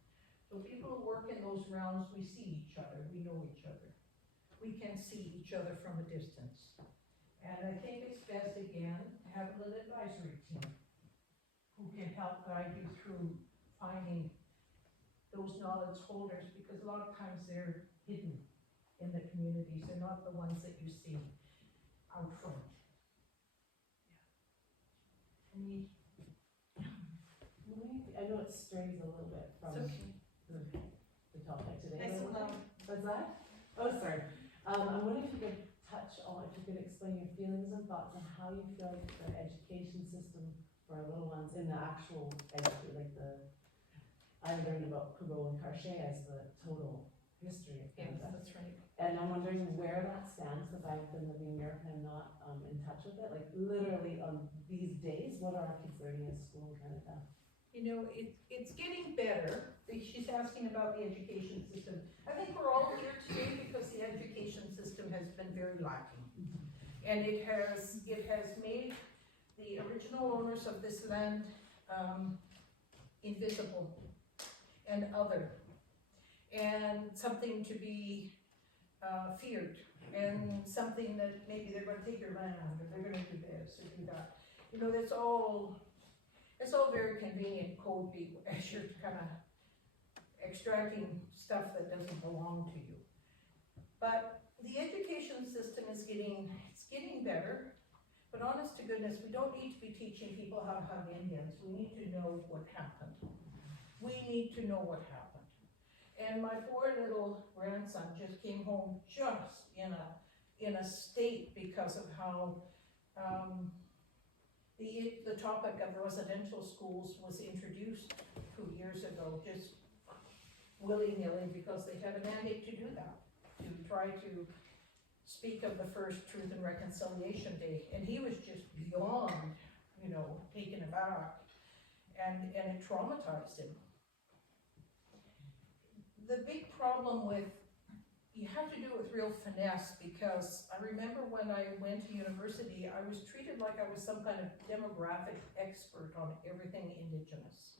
So people who work in those realms, we see each other, we know each other. We can see each other from a distance. And I think it's best, again, to have a little advisory team who can help guide you through finding those knowledge holders, because a lot of times they're hidden in the communities. They're not the ones that you see out front. Yeah. I know it strays a little bit from the topic today. Nice and loud. What's that? Oh, sorry. I'm wondering if you could touch on, if you could explain your feelings and thoughts on how you feel like the education system for our little ones in the actual education, like I learned about Pugo and Karche as the total history of Yes, Canada. that's right. And I'm wondering where that stands, because I've been living here and I'm not in touch with it. Like literally on these days, what are our kids learning at school in Canada? You know, it's getting better. She's asking about the education system. I think we're all here today because the education system has been very lacking. And it has made the original owners of this land invisible and other, and something to be feared, and something that maybe they're gonna take your land, or they're gonna do this or do that. You know, it's all very convenient code as you're kind of extracting stuff that doesn't belong to you. But the education system is getting better, but honest to goodness, we don't need to be teaching people how to hug Indians. We need to know what happened. We need to know what happened. And my poor little grandson just came home just in a state because of how the topic of residential schools was introduced 2 years ago, just willy-nilly, because they had a mandate to do that, to try to speak of the first Truth and Reconciliation Day, and he was just beyond, taken aback, and it traumatized him. The big problem you have to do it with real finesse, because I remember when I went to university, I was treated like I was some kind of demographic expert on everything Indigenous.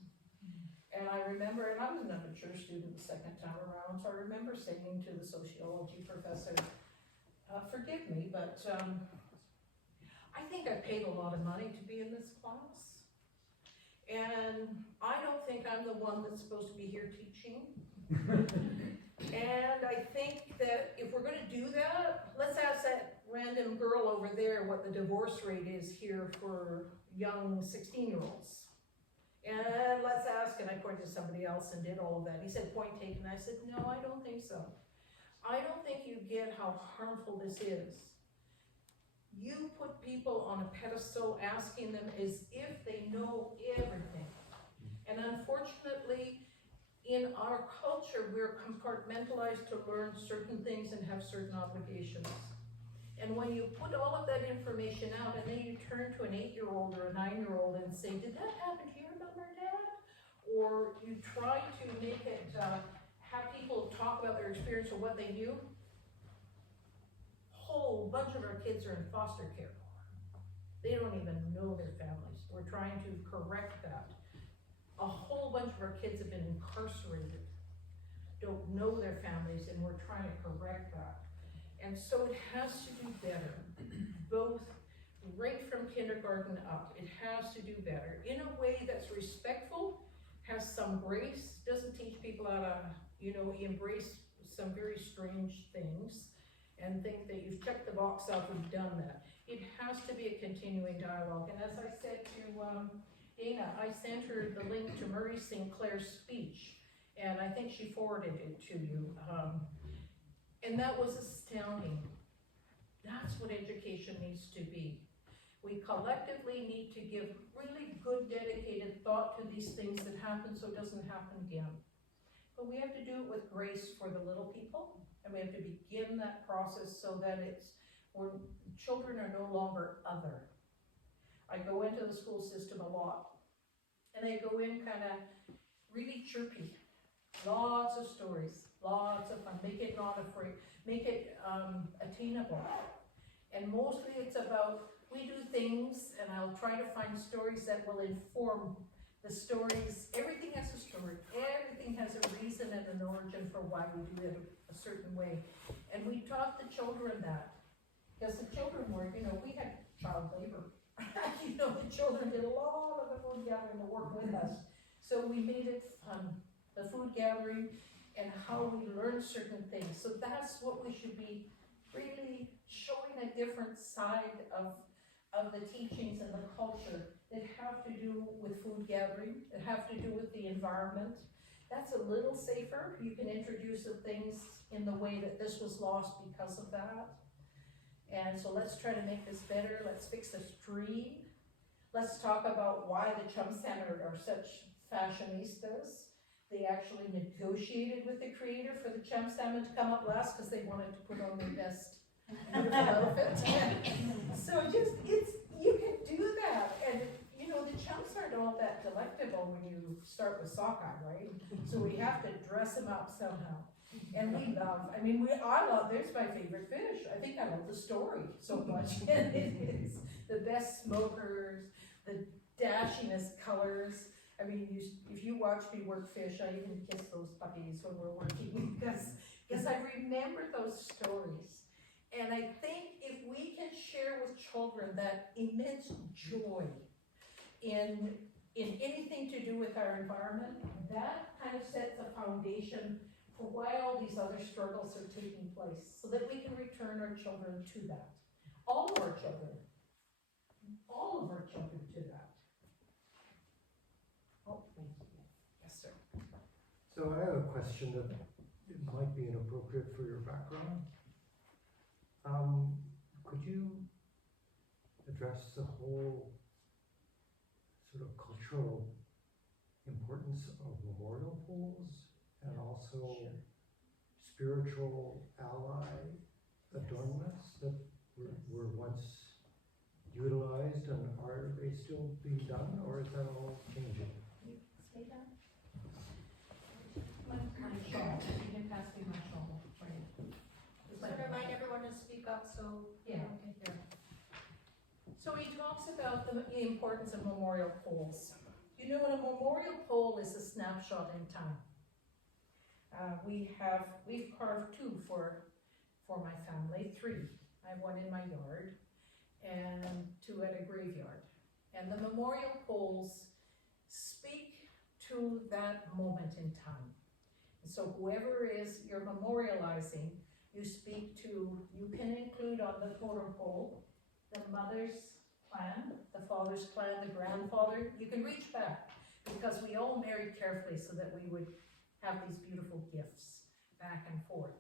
And I remember, and I was an amateur student the second time around, so I remember saying to the sociology professor, forgive me, but I think I paid a lot of money to be in this class. And I don't think I'm the one that's supposed to be here teaching. And I think that if we're gonna do that, let's ask that random girl over there what the divorce rate is here for young 16-year-olds. And let's ask, and I pointed to somebody else and did all of that. He said, point taken. I said, no, I don't think so. I don't think you get how harmful this is. You put people on a pedestal asking them as if they know everything. And unfortunately, in our culture, we're compartmentalized to learn certain things and have certain obligations. And when you put all of that information out and then you turn to an 8-year-old or a 9-year-old and say, did that happen to your mom or dad? Or you try to make it, have people talk about their experience or what they knew, whole bunch of our kids are in foster care. They don't even know their families. We're trying to correct that. A whole bunch of our kids have been incarcerated, don't know their families, and we're trying to correct that. And so it has to do better, both right from kindergarten up. It has to do better in a way that's respectful, has some grace, doesn't teach people how to, embrace some very strange things and think that you've checked the box off and done that. It has to be a continuing dialogue. And as I said to Dana, I sent her the link to Murray Sinclair's speech, and I think she forwarded it to you. And that was astounding. That's what education needs to be. We collectively need to give really good, dedicated thought to these things that happen so it doesn't happen again. But we have to do it with grace for the little people, and we have to begin that process so that children are no longer other. I go into the school system a lot, and I go in kind of really chirpy. Lots of stories, lots of fun. Make it not afraid, make it attainable. And mostly it's about, we do things, and I'll try to find stories that will inform the stories. Everything has a story. Everything has a reason and an origin for why we do it a certain way. And we taught the children that. Because the children were, we had child labor. The children did a lot of the food gathering to work with us. So we made it fun, the food gathering and how we learned certain things. So that's what we should be really showing, a different side of the teachings and the culture that have to do with food gathering, that have to do with the environment. That's a little safer. You can introduce the things in the way that this was lost because of that. And so let's try to make this better. Let's fix the stream. Let's talk about why the Chum Center are such fashionistas. They actually negotiated with the creator for the champ salmon to come up last because they wanted to put on their best beautiful outfit. So just, you can do that, and you know, the chumps aren't all that delectable when you start with sockeye, right? So we have to dress them up somehow. And we love, I love, there's my favorite fish. I think I love the story so much. And it is the best smokers, the dashingest colors. I mean, if you watch me work fish, I even kiss those puppies when we're working because I remember those stories. And I think if we can share with children that immense joy in anything to do with our environment, that kind of sets a foundation for why all these other struggles are taking place, so that we can return our children to that. All of our children to that. Oh, thank you. Yes, sir. So I have a question that it might be inappropriate for your background. Could you address the whole sort of cultural importance of memorial poles and also spiritual ally adornments that were once utilized, and are they still being done, or is that all changing? Stay down. My shawl, you can pass me my shawl, right? So remind everyone to speak up so Yeah. everyone can hear. So he talks about the importance of memorial poles. You know, a memorial pole is a snapshot in time. We've carved 2 for my family, 3. I have 1 in my yard and 2 at a graveyard. And the memorial poles speak to that moment in time. So whoever is you're memorializing, you speak to, you can include on the totem pole the mother's clan, the father's clan, the grandfather. You can reach back, because we all married carefully so that we would have these beautiful gifts back and forth.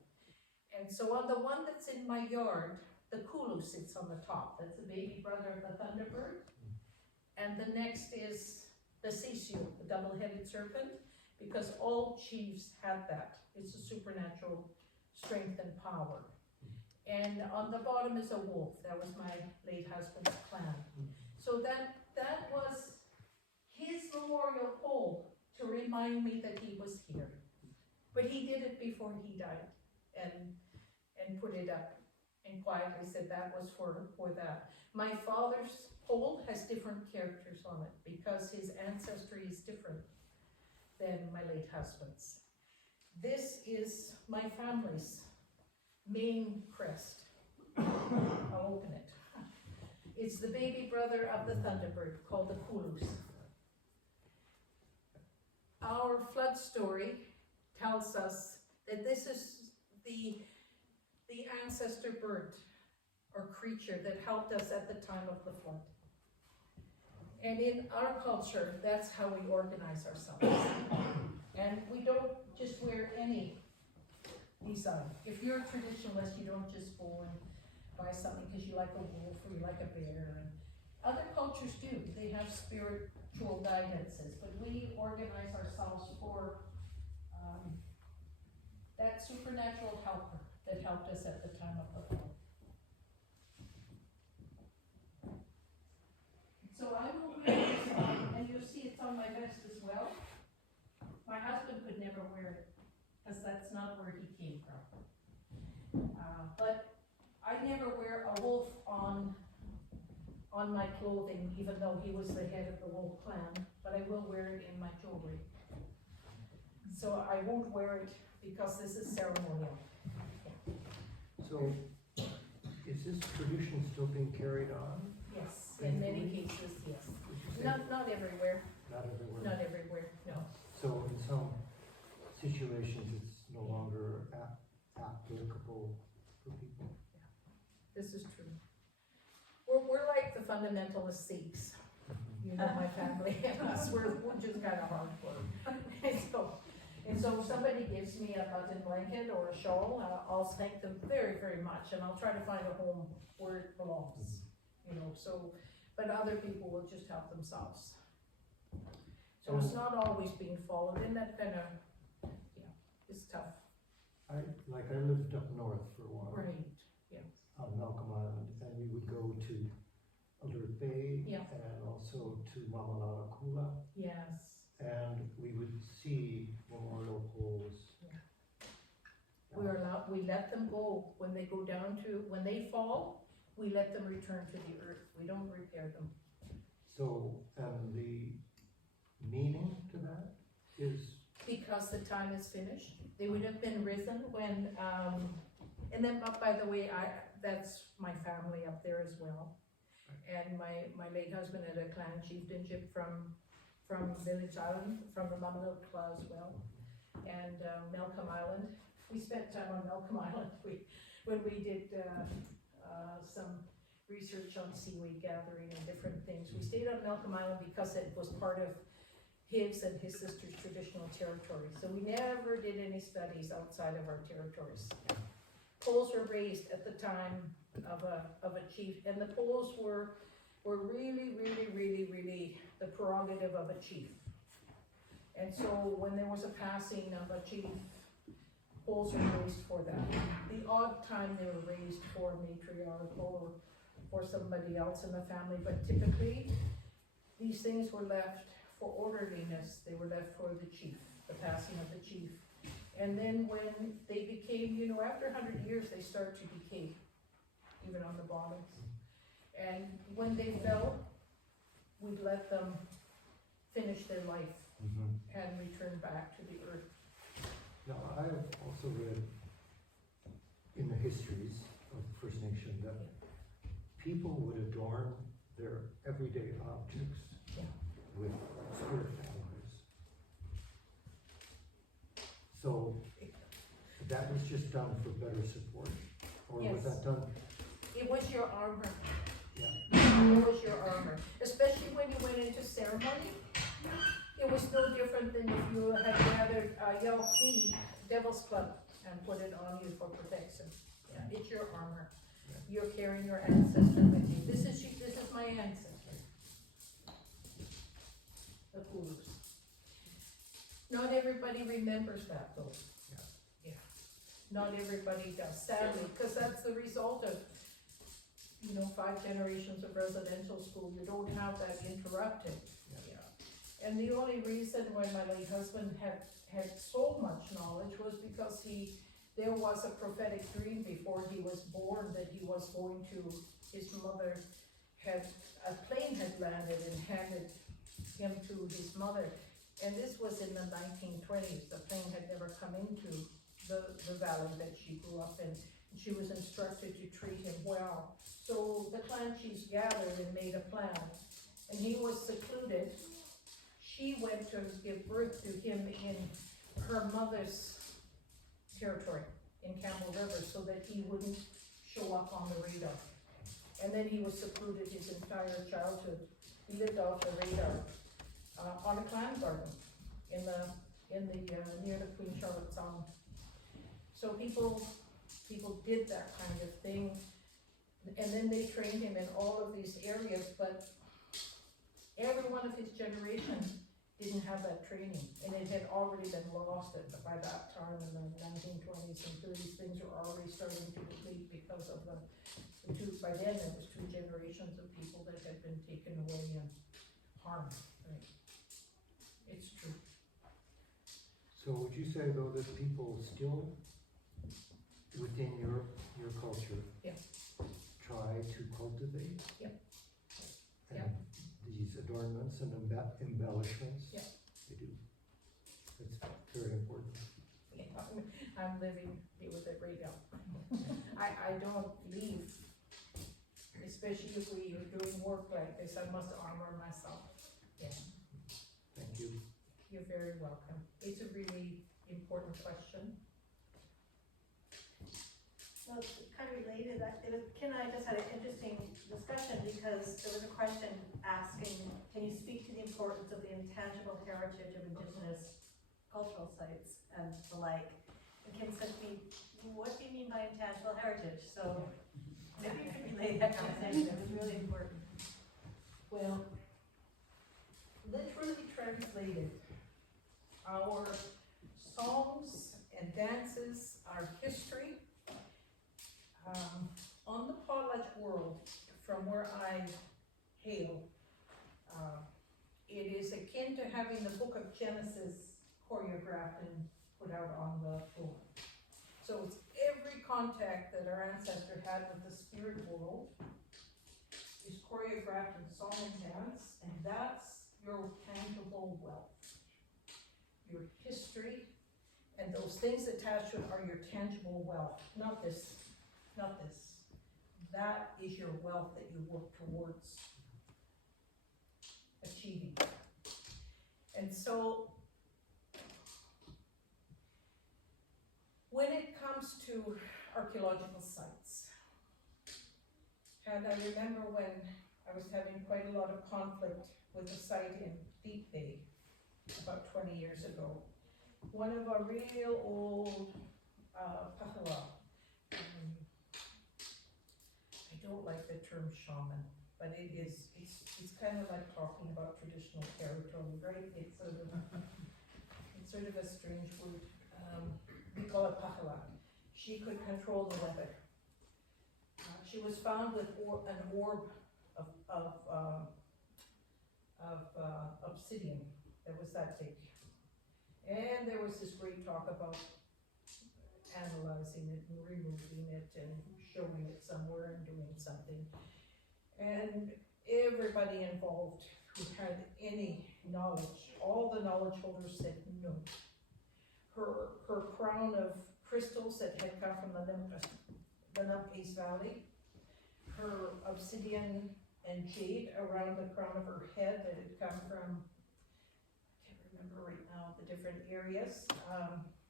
And so on the one that's in my yard, the Kulu sits on the top. That's the baby brother of the thunderbird. And the next is the Sisio, the double-headed serpent, because all chiefs had that. It's a supernatural strength and power. And on the bottom is a wolf. That was my late husband's clan. So that was his memorial pole to remind me that he was here. But he did it before he died, and put it up and quietly said that was for that. My father's pole has different characters on it because his ancestry is different than my late husband's. This is my family's main crest. I'll open it. It's the baby brother of the thunderbird called the Kulus. Our flood story tells us that this is the ancestor bird or creature that helped us at the time of the flood. And in our culture, that's how we organize ourselves. And we don't just wear any design. If you're a traditionalist, you don't just go and buy something because you like a wolf or you like a bear. And other cultures do. They have spiritual guidances, but we organize ourselves for that supernatural helper that helped us at the time of the flood. So I will wear this on, and you'll see it's on my vest as well. My husband could never wear it, because that's not where he came from. But I never wear a wolf on my clothing, even though he was the head of the wolf clan, but I will wear it in my jewelry. So I won't wear it because this is ceremonial. So, is this tradition still being carried on? Yes, in many cases, yes. Would you say? Not everywhere, Not everywhere. not everywhere, no. So in some situations, it's no longer applicable for people. This is true. We're like the fundamentalist Sikhs. You know, my family and us, we're just kind of hardcore. And so if somebody gives me a button blanket or a shawl, I'll thank them very, very much, and I'll try to find a home where it belongs, you know, so, but other people will just help themselves. So it's not always being followed, and that kind of, is tough. I lived up north for a while. Right, On Malcolm Island, and we would go to Alert Bay. Yeah. And also to Mamalakula, yes. and we would see memorial poles. We let them go when they go down to, when they fall, we let them return to the earth. We don't repair them. So, and the meaning to that is, Because the time is finished. They would have been risen when, and then, by the way, that's my family up there as well. And my late husband had a clan chieftainship from Village Island, from the Mamalakula as well. And Malcolm Island, we spent time on Malcolm Island, when we did some research on seaweed gathering and different things. We stayed on Malcolm Island because it was part of his and his sister's traditional territory. So we never did any studies outside of our territories. Poles were raised at the time of a chief, and the poles were really, really, really, really the prerogative of a chief. And so when there was a passing of a chief, poles were raised for that. The odd time they were raised for a matriarch or for somebody else in the family, but typically these things were left for orderliness. They were left for the chief, the passing of the chief. And then when they became, after 100 years, they start to decay, even on the bottoms. And when they fell, we'd let them finish their life and return back to the earth. now I have also read in the histories of the First Nation that people would adorn their everyday objects with spirit allies. So that was just done for better support, or was Yes. that done? It was your armor. Yeah. It was your armor, especially when you went into ceremony. It was no different than if you had gathered Yelfi, Devil's Club, and put it on you for protection. Yeah, it's your armor. You're carrying your ancestor with you. This is my ancestor. The Kulus. Not everybody remembers that though. Yeah. Not everybody does, sadly, because that's the result of 5 generations of residential school. You don't have that interrupted. Yeah. And the only reason why my late husband had so much knowledge was because there was a prophetic dream before he was born that he was going to, his mother a plane had landed and handed him to his mother. And this was in the 1920s. The plane had never come into the valley that she grew up in. She was instructed to treat him well. So the clan chiefs gathered and made a plan. And he was secluded. She went to give birth to him in her mother's territory in Campbell River so that he wouldn't show up on the radar. And then he was secluded his entire childhood. He lived off the radar on a clan garden in the near the Queen Charlotte Sound. So people did that kind of thing, and then they trained him in all of these areas, but every one of his generation didn't have that training, and it had already been lost by that time in the 1920s and 30s. Things were already starting to deplete because of by then there was 2 generations of people that had been taken away and harmed, right? It's true. So would you say though that people still within your culture try to cultivate and these adornments and embellishments? They do. That's very important. Yeah, I'm living with it right now. I don't leave, especially if we are doing work like this. I must honor myself. Yeah. Thank you. You're very welcome. It's a really important question. Well, it's kind of related. Ken and I just had an interesting discussion because there was a question asking, can you speak to the importance of the intangible heritage of Indigenous cultural sites and the like? And Kim said to me, what do you mean by intangible heritage? So maybe you could relay that conversation. It was really important. Well, literally literally translated our songs and dances, our history. On the potlatch world, from where I hail, it is akin to having the book of Genesis choreographed and put out on the floor. So it's every contact that our ancestor had with the spirit world is choreographed in song and dance, and that's your tangible wealth. Your history and those things attached to it are your tangible wealth, not this, not this. That is your wealth that you work towards achieving. And so, when it comes to archaeological sites, and I remember when I was having quite a lot of conflict with a site in Deep Bay about 20 years ago. One of our real old pahala, I don't like the term shaman, but it's kind of like talking about traditional territory, right? It's sort of a strange word. We call it pahala. She could control the weather. She was found with an orb of obsidian that was that big. And there was this great talk about analyzing it and removing it and showing it somewhere and doing something. And everybody involved who had any knowledge, all the knowledge holders said no. Her crown of crystals that had come from the Numpcase Valley, her obsidian and jade around the crown of her head that had come from, I can't remember right now, the different areas,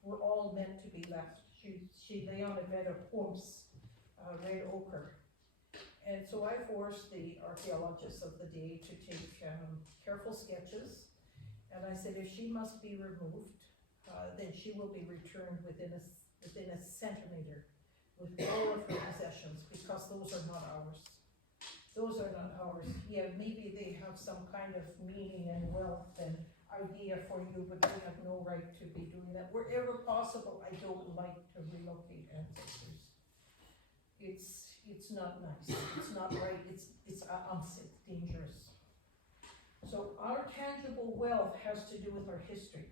were all meant to be left. She lay on a bed of humps, red ochre. And so I forced the archaeologists of the day to take careful sketches. And I said, if she must be removed, then she will be returned within a centimeter with all of her possessions, because those are not ours. Those are not ours. Yeah, maybe they have some kind of meaning and wealth and idea for you, but we have no right to be doing that. Wherever possible, I don't like to relocate ancestors. It's not nice. It's not right. It's unsafe, dangerous. So our tangible wealth has to do with our history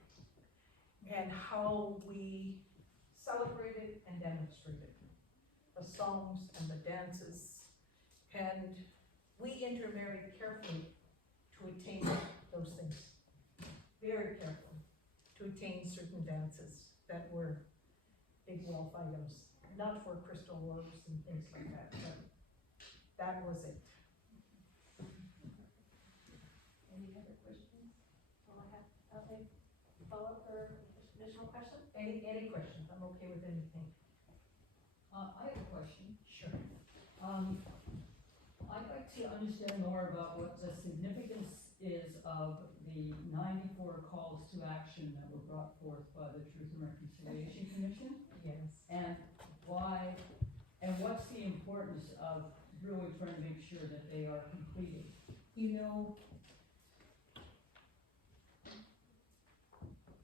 and how we celebrate it and demonstrate it. The songs and the dances, and we intermarried carefully to attain those things. Very carefully to attain certain dances that were big wealth items, not for crystal orbs and things like that, but that was it. Any other questions? Okay, follow-up or additional question? Any questions? I'm okay with anything. I have a question. Sure. I'd like to understand more about what the significance is of the 94 calls to action that were brought forth by the Truth and Reconciliation Commission, Yes. and why, and what's the importance of really trying to make sure that they are completed. You know,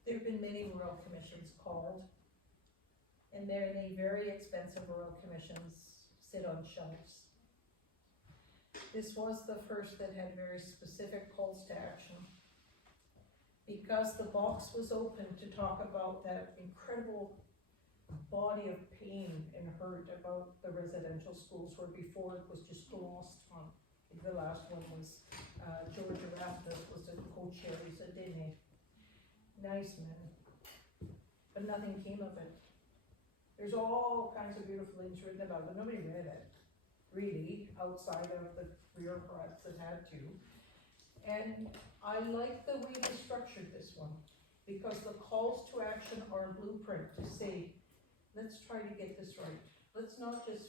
there have been many royal commissions called, and the very expensive royal commissions sit on shelves. This was the first that had very specific calls to action, because the box was open to talk about that incredible body of pain and hurt about the residential schools, where before it was just glossed on. The last one was George Erasmus was the co-chair. He said, nice man, but nothing came of it. There's all kinds of beautiful things written about it, but nobody read it, really, outside of the bureaucrats that had to. And I like the way they structured this one, because the calls to action are a blueprint to say, let's try to get this right. Let's not just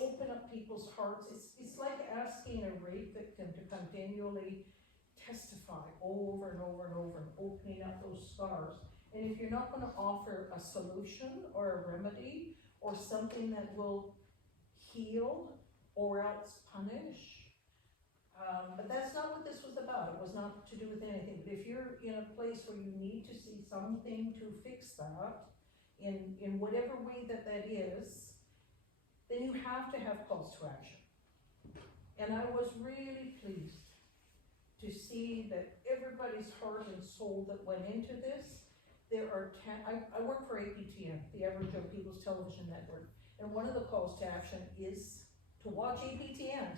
open up people's hearts. It's like asking a rape victim to continually testify over and over and over, and opening up those scars. And if you're not going to offer a solution or a remedy or something that will heal or else punish, But that's not what this was about. It was not to do with anything. But if you're in a place where you need to see something to fix that, in whatever way that that is, then you have to have calls to action. And I was really pleased to see that everybody's heart and soul that went into this. There are I work for APTN, the Aboriginal People's Television Network, and one of the calls to action is to watch APTN.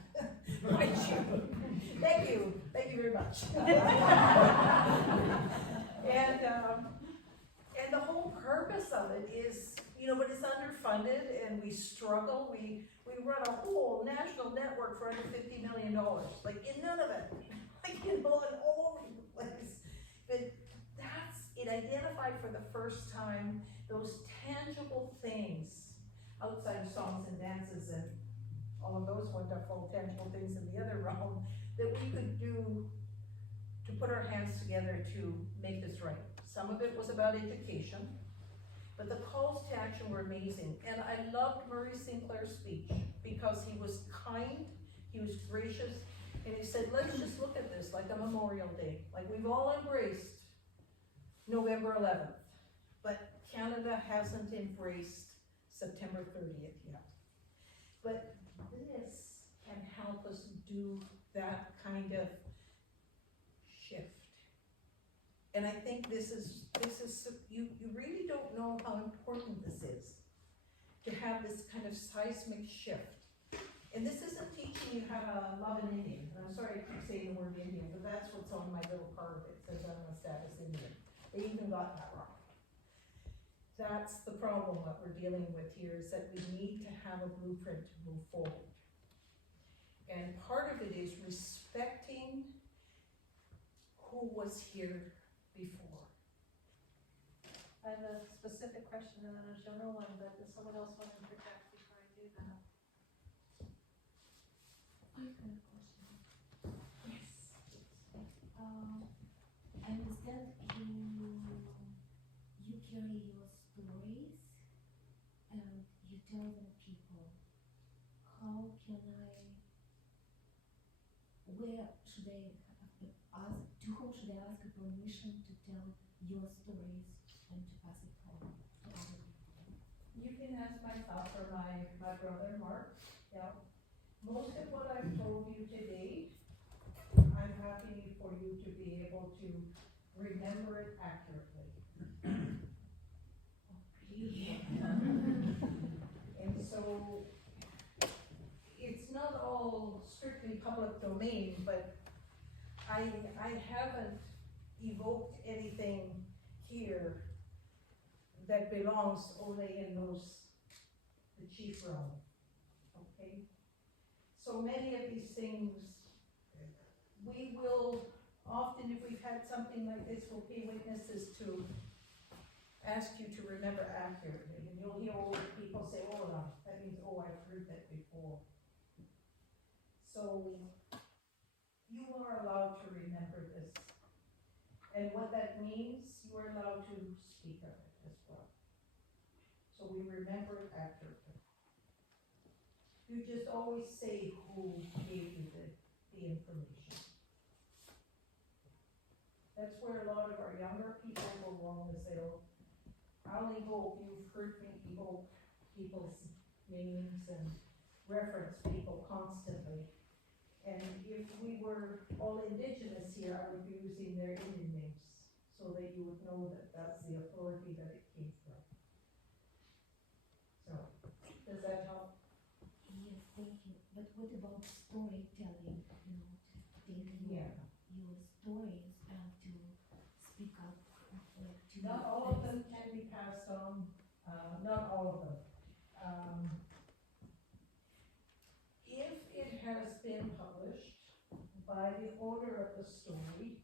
Thank you very much. And the whole purpose of it is, but it's underfunded and we struggle. We run a whole national network for under $50 million, like in none of it, and all over the place. But it identified for the first time those tangible things outside of songs and dances and all of those wonderful tangible things in the other realm that we could do to put our hands together to make this right. Some of it was about education, but the calls to action were amazing. And I loved Murray Sinclair's speech because he was kind, he was gracious, and he said, let's just look at this like a Memorial Day. Like we've all embraced November 11th, but Canada hasn't embraced September 30th yet. But this can help us do that kind of shift. And I think this is you really don't know how important this is to have this kind of seismic shift. And this isn't teaching you how to love an Indian. And I'm sorry I keep saying the word Indian, but that's what's on my little card. It says I'm a status Indian. They even got that wrong. That's the problem that we're dealing with here, is that we need to have a blueprint to move forward. And part of it is respecting who was here before. I have a specific question and then a general one, but does someone else want to interject before I do that? I've got a question. Yes. I understand you carry your stories and you tell them people. How can where should I ask, to whom should I ask permission to tell your stories and to pass it on to other people? You can ask myself or my brother Mark. Yeah. Most of what I've told you today, I'm happy for you to be able to remember it accurately. And so it's not all strictly public domain, but I haven't evoked anything here that belongs only in the chief realm, okay? So many of these things, we will often, if we've had something like this, we'll pay witnesses to ask you to remember accurately. And you'll hear older people say, oh, no, that means, oh, I've heard that before. So you are allowed to remember this. And what that means, you are allowed to speak of it as well. So we remember it accurately. You just always say who gave you the information. That's where a lot of our younger people go wrong, is they'll, I'll evoke, you've heard me evoke people's names and reference people constantly. And if we were all Indigenous here, I would be using their Indian names so that you would know that that's the authority that it came from. So, does that help? Yes, thank you. But what about storytelling? Taking your stories and to speak up, like to. Not all of them can be passed on. Not all of them. If it has been published by the owner of the story,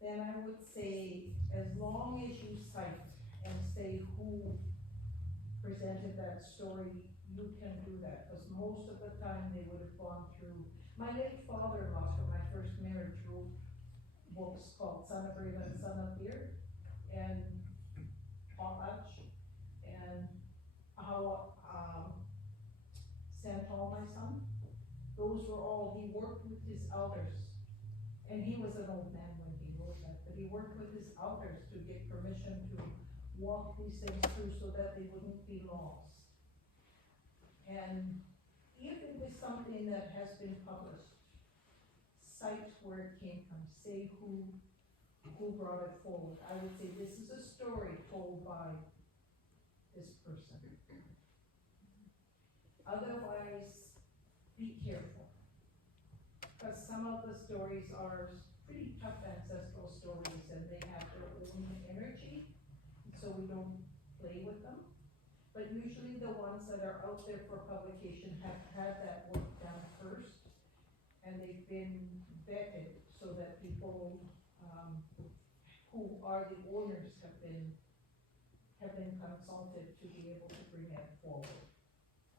then I would say, as long as you cite and say who presented that story, you can do that, because most of the time they would have gone through. My late father-in-law from my first marriage wrote books called Son of Brave and Son of Fear, and Potlatch, and how Santal, my son. Those those were all, he worked with his elders. And he was an old man when he wrote that, but he worked with his elders to get permission to walk these things through so that they wouldn't be lost. And even with something that has been published, cite where it came from, say who brought it forward. I would say this is a story told by this person. Otherwise, be careful. Because some of the stories are pretty tough ancestral stories and they have their own energy, so we don't play with them. But usually the ones that are out there for publication have had that work done first, and they've been vetted so that people who are the owners have been consulted to be able to bring it forward.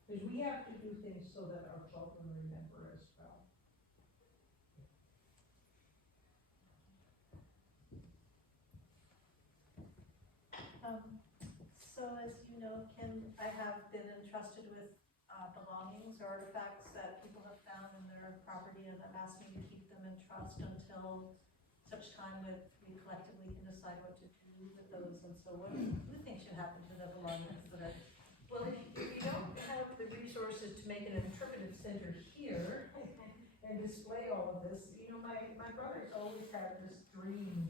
Because we have to do things so that our children remember as well. So as you know, Kim, I have been entrusted with belongings or artifacts that people have found in their property, and I'm asking you to keep them in trust until such time that we collectively can decide what to do with those. And so what do you think should happen to the belongings that are? Well, if you don't have the resources to make an interpretive center here and display all of this, you know, my brother's always had this dream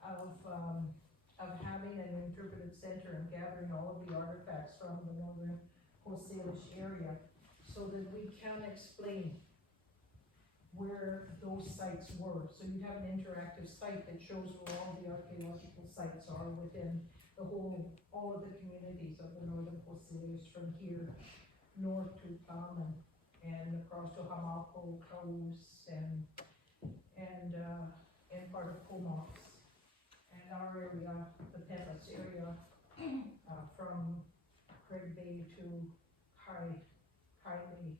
of having an interpretive center and gathering all of the artifacts from the northern Coast Salish area so that we can explain where those sites were. So you have an interactive site that shows where all the archaeological sites are within the whole, all of the communities of the northern Coast Salish, from here north to Palman and across to Hamalco, Coast, and part of Comox. And our area, the Petlas area, from Craig Bay to Kai Bay.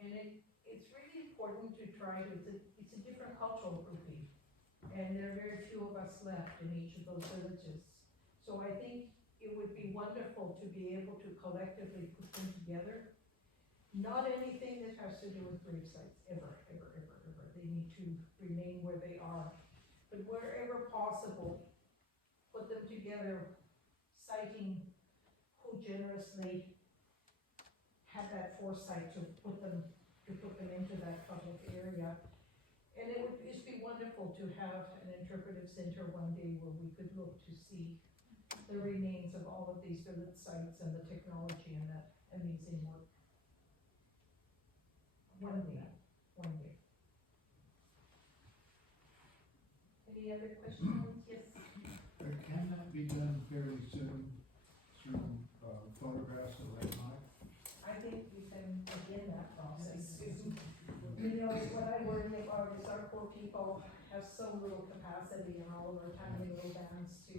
And it's really important to try to, it's a different cultural grouping. And there are very few of us left in each of those villages. So I think it would be wonderful to be able to collectively put them together. Not anything that has to do with grave sites, ever. They need to remain where they are. But wherever possible, put them together, citing who generously had that foresight to put them into that public area. And it would just be wonderful to have an interpretive center one day where we could look to see the remains of all of these village sites and the technology and that amazing work. One day. Any other questions? Yes? Can that be done fairly soon through photographs or electronic? I think we can begin that process soon. You know, what I worry about is our poor people have so little capacity in all of our tiny little bands to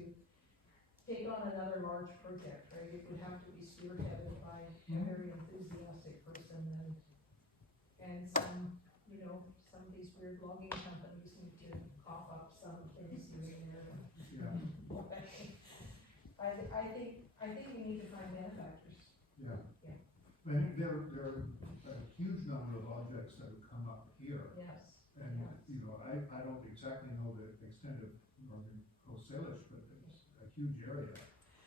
take on another large project, right? It would have to be spearheaded by a very enthusiastic person, and some, you know, some of these weird logging companies need to cough up some things here and there. Yeah. I think we need to find manufacturers. Yeah. Yeah. And there are a huge number of objects that have come up here. Yes. And, Yes. you know, I don't exactly know the extent of northern Coast Salish, but it's a huge area.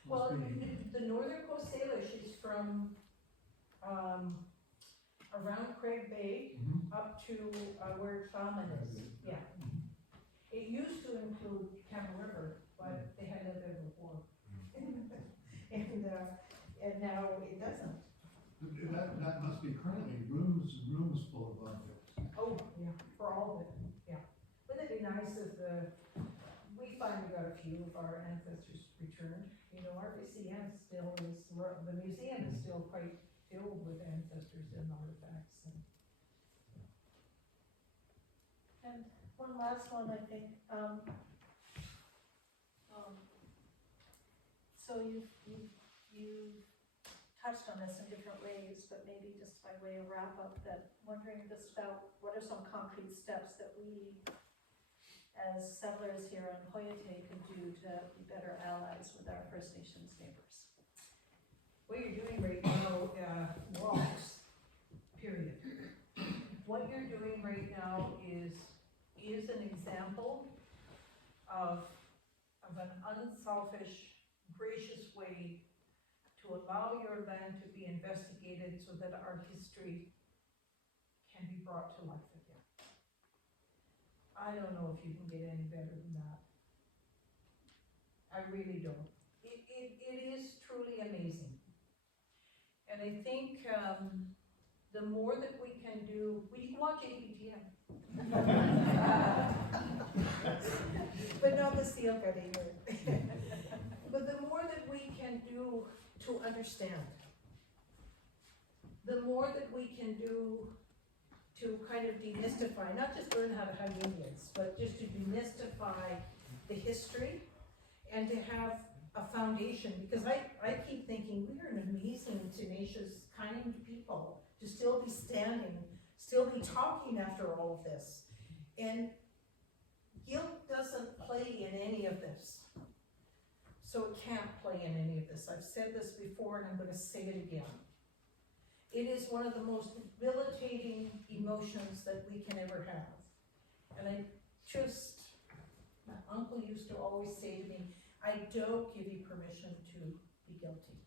Well, Must be- the northern Coast Salish is from, around Craig Bay Mhm. up to, where Shaman is, yeah. It used to include Camel River, but they had a bit of a war. And now it doesn't. That must be currently rooms full of objects. Oh, yeah, for all of it, yeah. Wouldn't it be nice if we finally got a few of our ancestors returned. You know, our museum still is, the museum is still quite filled with ancestors and artifacts. And one last one, I think. So you've touched on this in different ways, but maybe just by way of wrap up, that wondering just about what are some concrete steps that we as settlers here in Xwe'etay could do to be better allies with our First Nations neighbors. What you're doing right now, walks, period. What doing right now is an example of an unselfish, gracious way to allow your land to be investigated so that our history can be brought to life again. I don't know if you can get any better than that. I really don't. It is truly amazing. And I think the more that we can do, we can watch APTN. But not the steel cutting. But the more that we can do to understand, the more that we can do to kind of demystify, not just learn how to hug Indians, but just to demystify the history and to have a foundation, because I keep thinking we're an amazing, tenacious, kind people to still be standing, still be talking after all of this. And guilt doesn't play in any of this. So it can't play in any of this. I've said this before and I'm going to say it again. It is one of the most debilitating emotions that we can ever have. And my uncle used to always say to me, I don't give you permission to be guilty.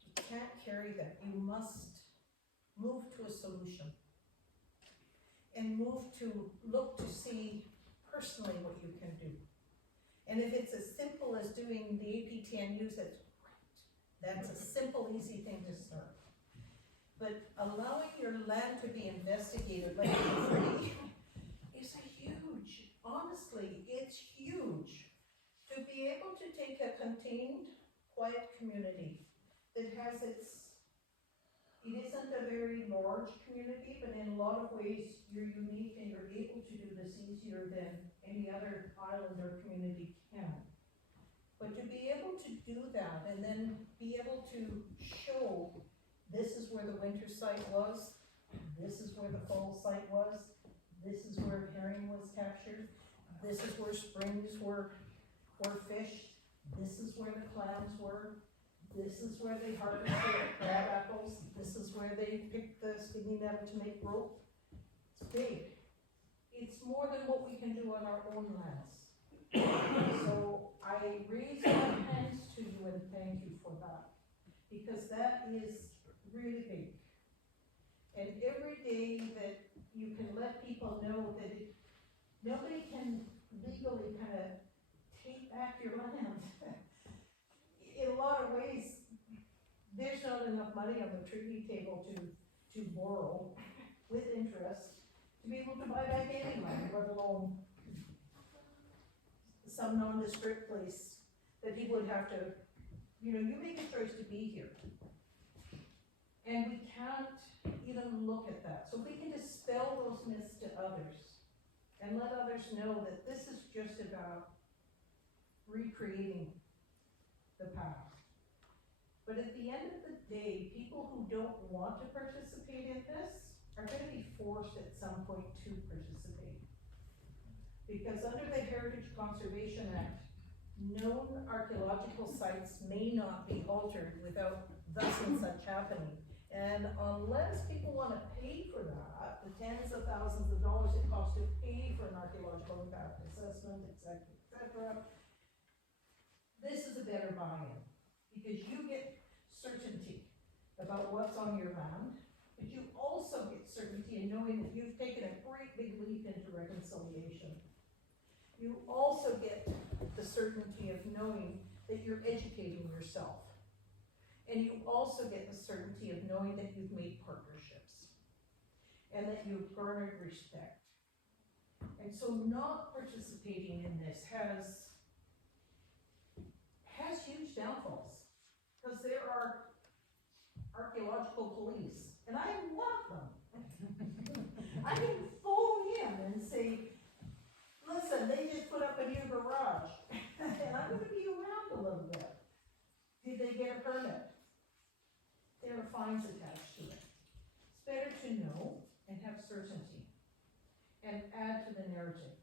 You can't carry that. You must move to a solution. And move to look to see personally what you can do. And if it's as simple as doing the APTN news, that's great. That's a simple, easy thing to start. But allowing your land to be investigated like free is a huge, honestly, it's huge. To be able to take a contained, quiet community that has it isn't a very large community, but in a lot of ways you're unique and you're able to do this easier than any other island or community can. But to be able to do that and then be able to show this is where the winter site was, this is where the fall site was, this is where herring was captured, this is where springs were fished, this is where the clams were, this is where they harvested crab apples, this is where they picked the stinging nettle to make rope. It's big. It's more than what we can do on our own lands. So I raise my hands to you and thank you for that, because that is really big. And every day that you can let people know that nobody can legally kind of take back your land. In a lot of ways, there's not enough money on the treaty table to borrow with interest to be able to buy back any land, let alone some nondescript place that people would have to, you make a choice to be here. And we can't even look at that. So we can dispel those myths to others and let others know that this is just about recreating the past. But at the end of the day, people who don't want to participate in this are going to be forced at some point to participate. Because under the Heritage Conservation Act, known archaeological sites may not be altered without thus and such happening. And unless people want to pay for that, the tens of thousands of dollars it costs to pay for an archaeological impact assessment, et cetera, this is a better buy-in. Because you get certainty about what's on your land, but you also get certainty in knowing that you've taken a great big leap into reconciliation. You also get the certainty of knowing that you're educating yourself. And you also get the certainty of knowing that you've made partnerships and that you've garnered respect. And so not participating in this has huge downfalls, because there are archaeological police, and I love them. I can phone in and say, listen, they just put up a new garage, and I'm going to be around a little bit. Did they get a permit? There are fines attached to it. It's better to know and have certainty and add to the narrative,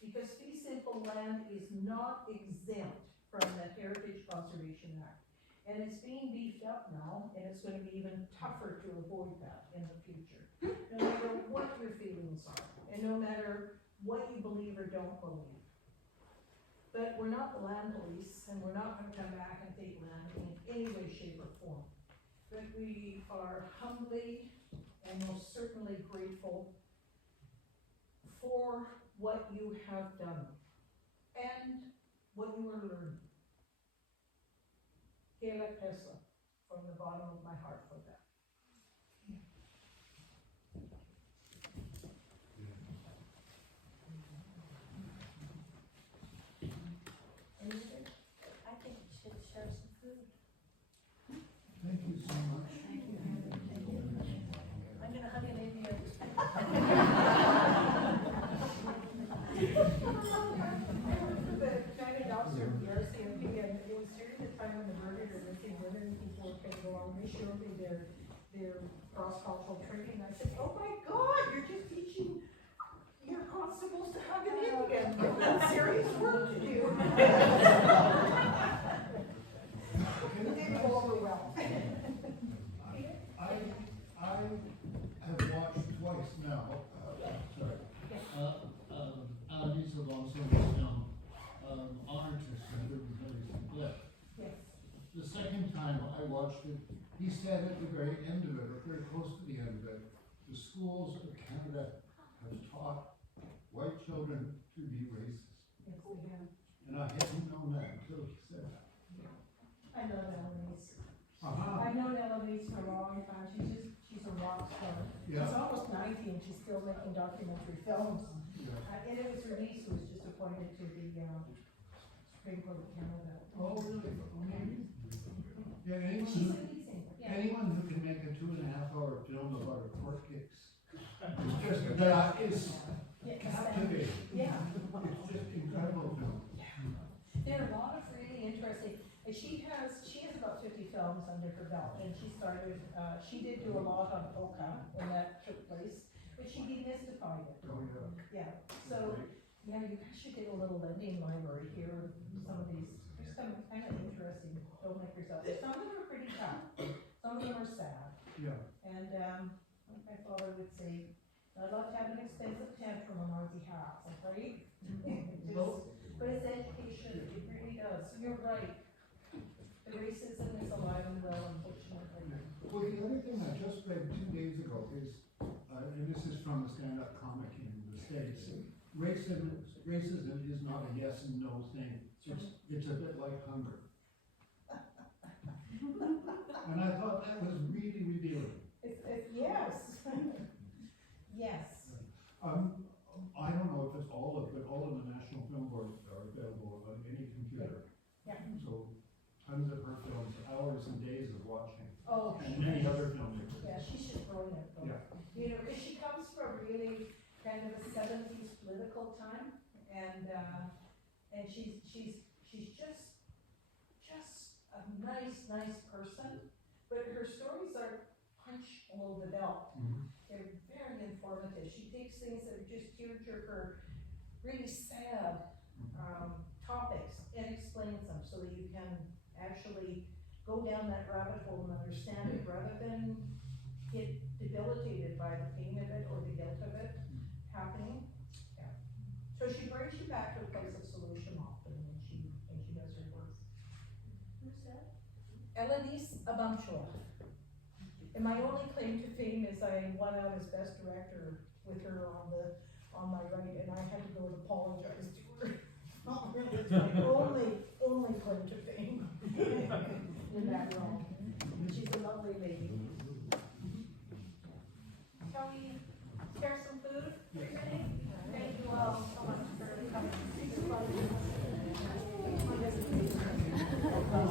because fee simple land is not exempt from the Heritage Conservation Act. And it's being beefed up now, and it's gonna be even tougher to avoid that in the future. No matter what your feelings are, and no matter what you believe or don't believe. But we're not the land police, and we're not gonna come back and take land in any way, shape, or form. But we are humbly and most certainly grateful for what you have done and what you are learning. Kayla Pesla, from the bottom of my heart for that. Anything? I think we should share some food. Thank you so much. I'm gonna hug an Indian. The China Doctor, the RCMP, and it was during the time when the murder and missing women people were coming along, they showed me their cross-cultural training, I said, oh my God, you're just teaching your constables to hug an Indian, you have serious work to do. It didn't go over well. I have watched twice now, Alanisa Longstone's film, Honor Test, Yes. The second time I watched it, he said at the very end of it, or very close to the end of it, the schools of Canada have taught white children to be racist. Yes, we have. And I hadn't known that until he said that. I know Eloise. Uh-huh. I know Eloise for a long time, she's a rock star. Yeah. She's almost 90 and she's still making documentary films. Yeah. And it was her niece who was just appointed to the, Supreme Court of Canada. Oh, really? Okay. Yeah, She's amazing, yeah. anyone who can make a 2.5-hour film about a court case, is Yeah, captivating. Yeah. It's just incredible film. There are a lot of really interesting, and she has about 50 films under her belt, and she started, she did do a lot on polka when that took place, but she demystified it. Oh, yeah. Yeah, so, yeah, you should get a little lending library here, some of these, there's some kind of interesting filmmakers out there. Some of them are pretty tough, some of them are sad, Yeah. and, like my father would say, I'd love to have an expensive tantrum on our behalf, right? But it's education, it really does, you're right. The racism is alive and well, unfortunately. Well, the other thing I just read 2 days ago is, and this is from a stand-up comic in the States, racism is not a yes and no thing, it's a bit like hunger. And I thought that was really revealing. Yes. Yes. I don't know if it's all of the National Film Board are available on any computer. Yeah. So tons of her films, hours and days of watching, Oh, and many other filmmakers. yeah, she's just brilliant, though. Yeah. You know, because she comes from really kind of a 70s political time, and she's just a nice person, but her stories are punch below the belt. Mhm. They're very informative. She takes things that are just tearjerker, really sad topics, and explains them so that you can actually go down that rabbit hole and understand it, rather than get debilitated by the pain of it or the guilt of it happening. Yeah. So she brings you back to a place of solution often when she does her work. Who's that? Eloise Abamchua. And my only claim to fame is I won out as best director with her on my right, and I had to go and apologize to her. It's my only claim to fame in that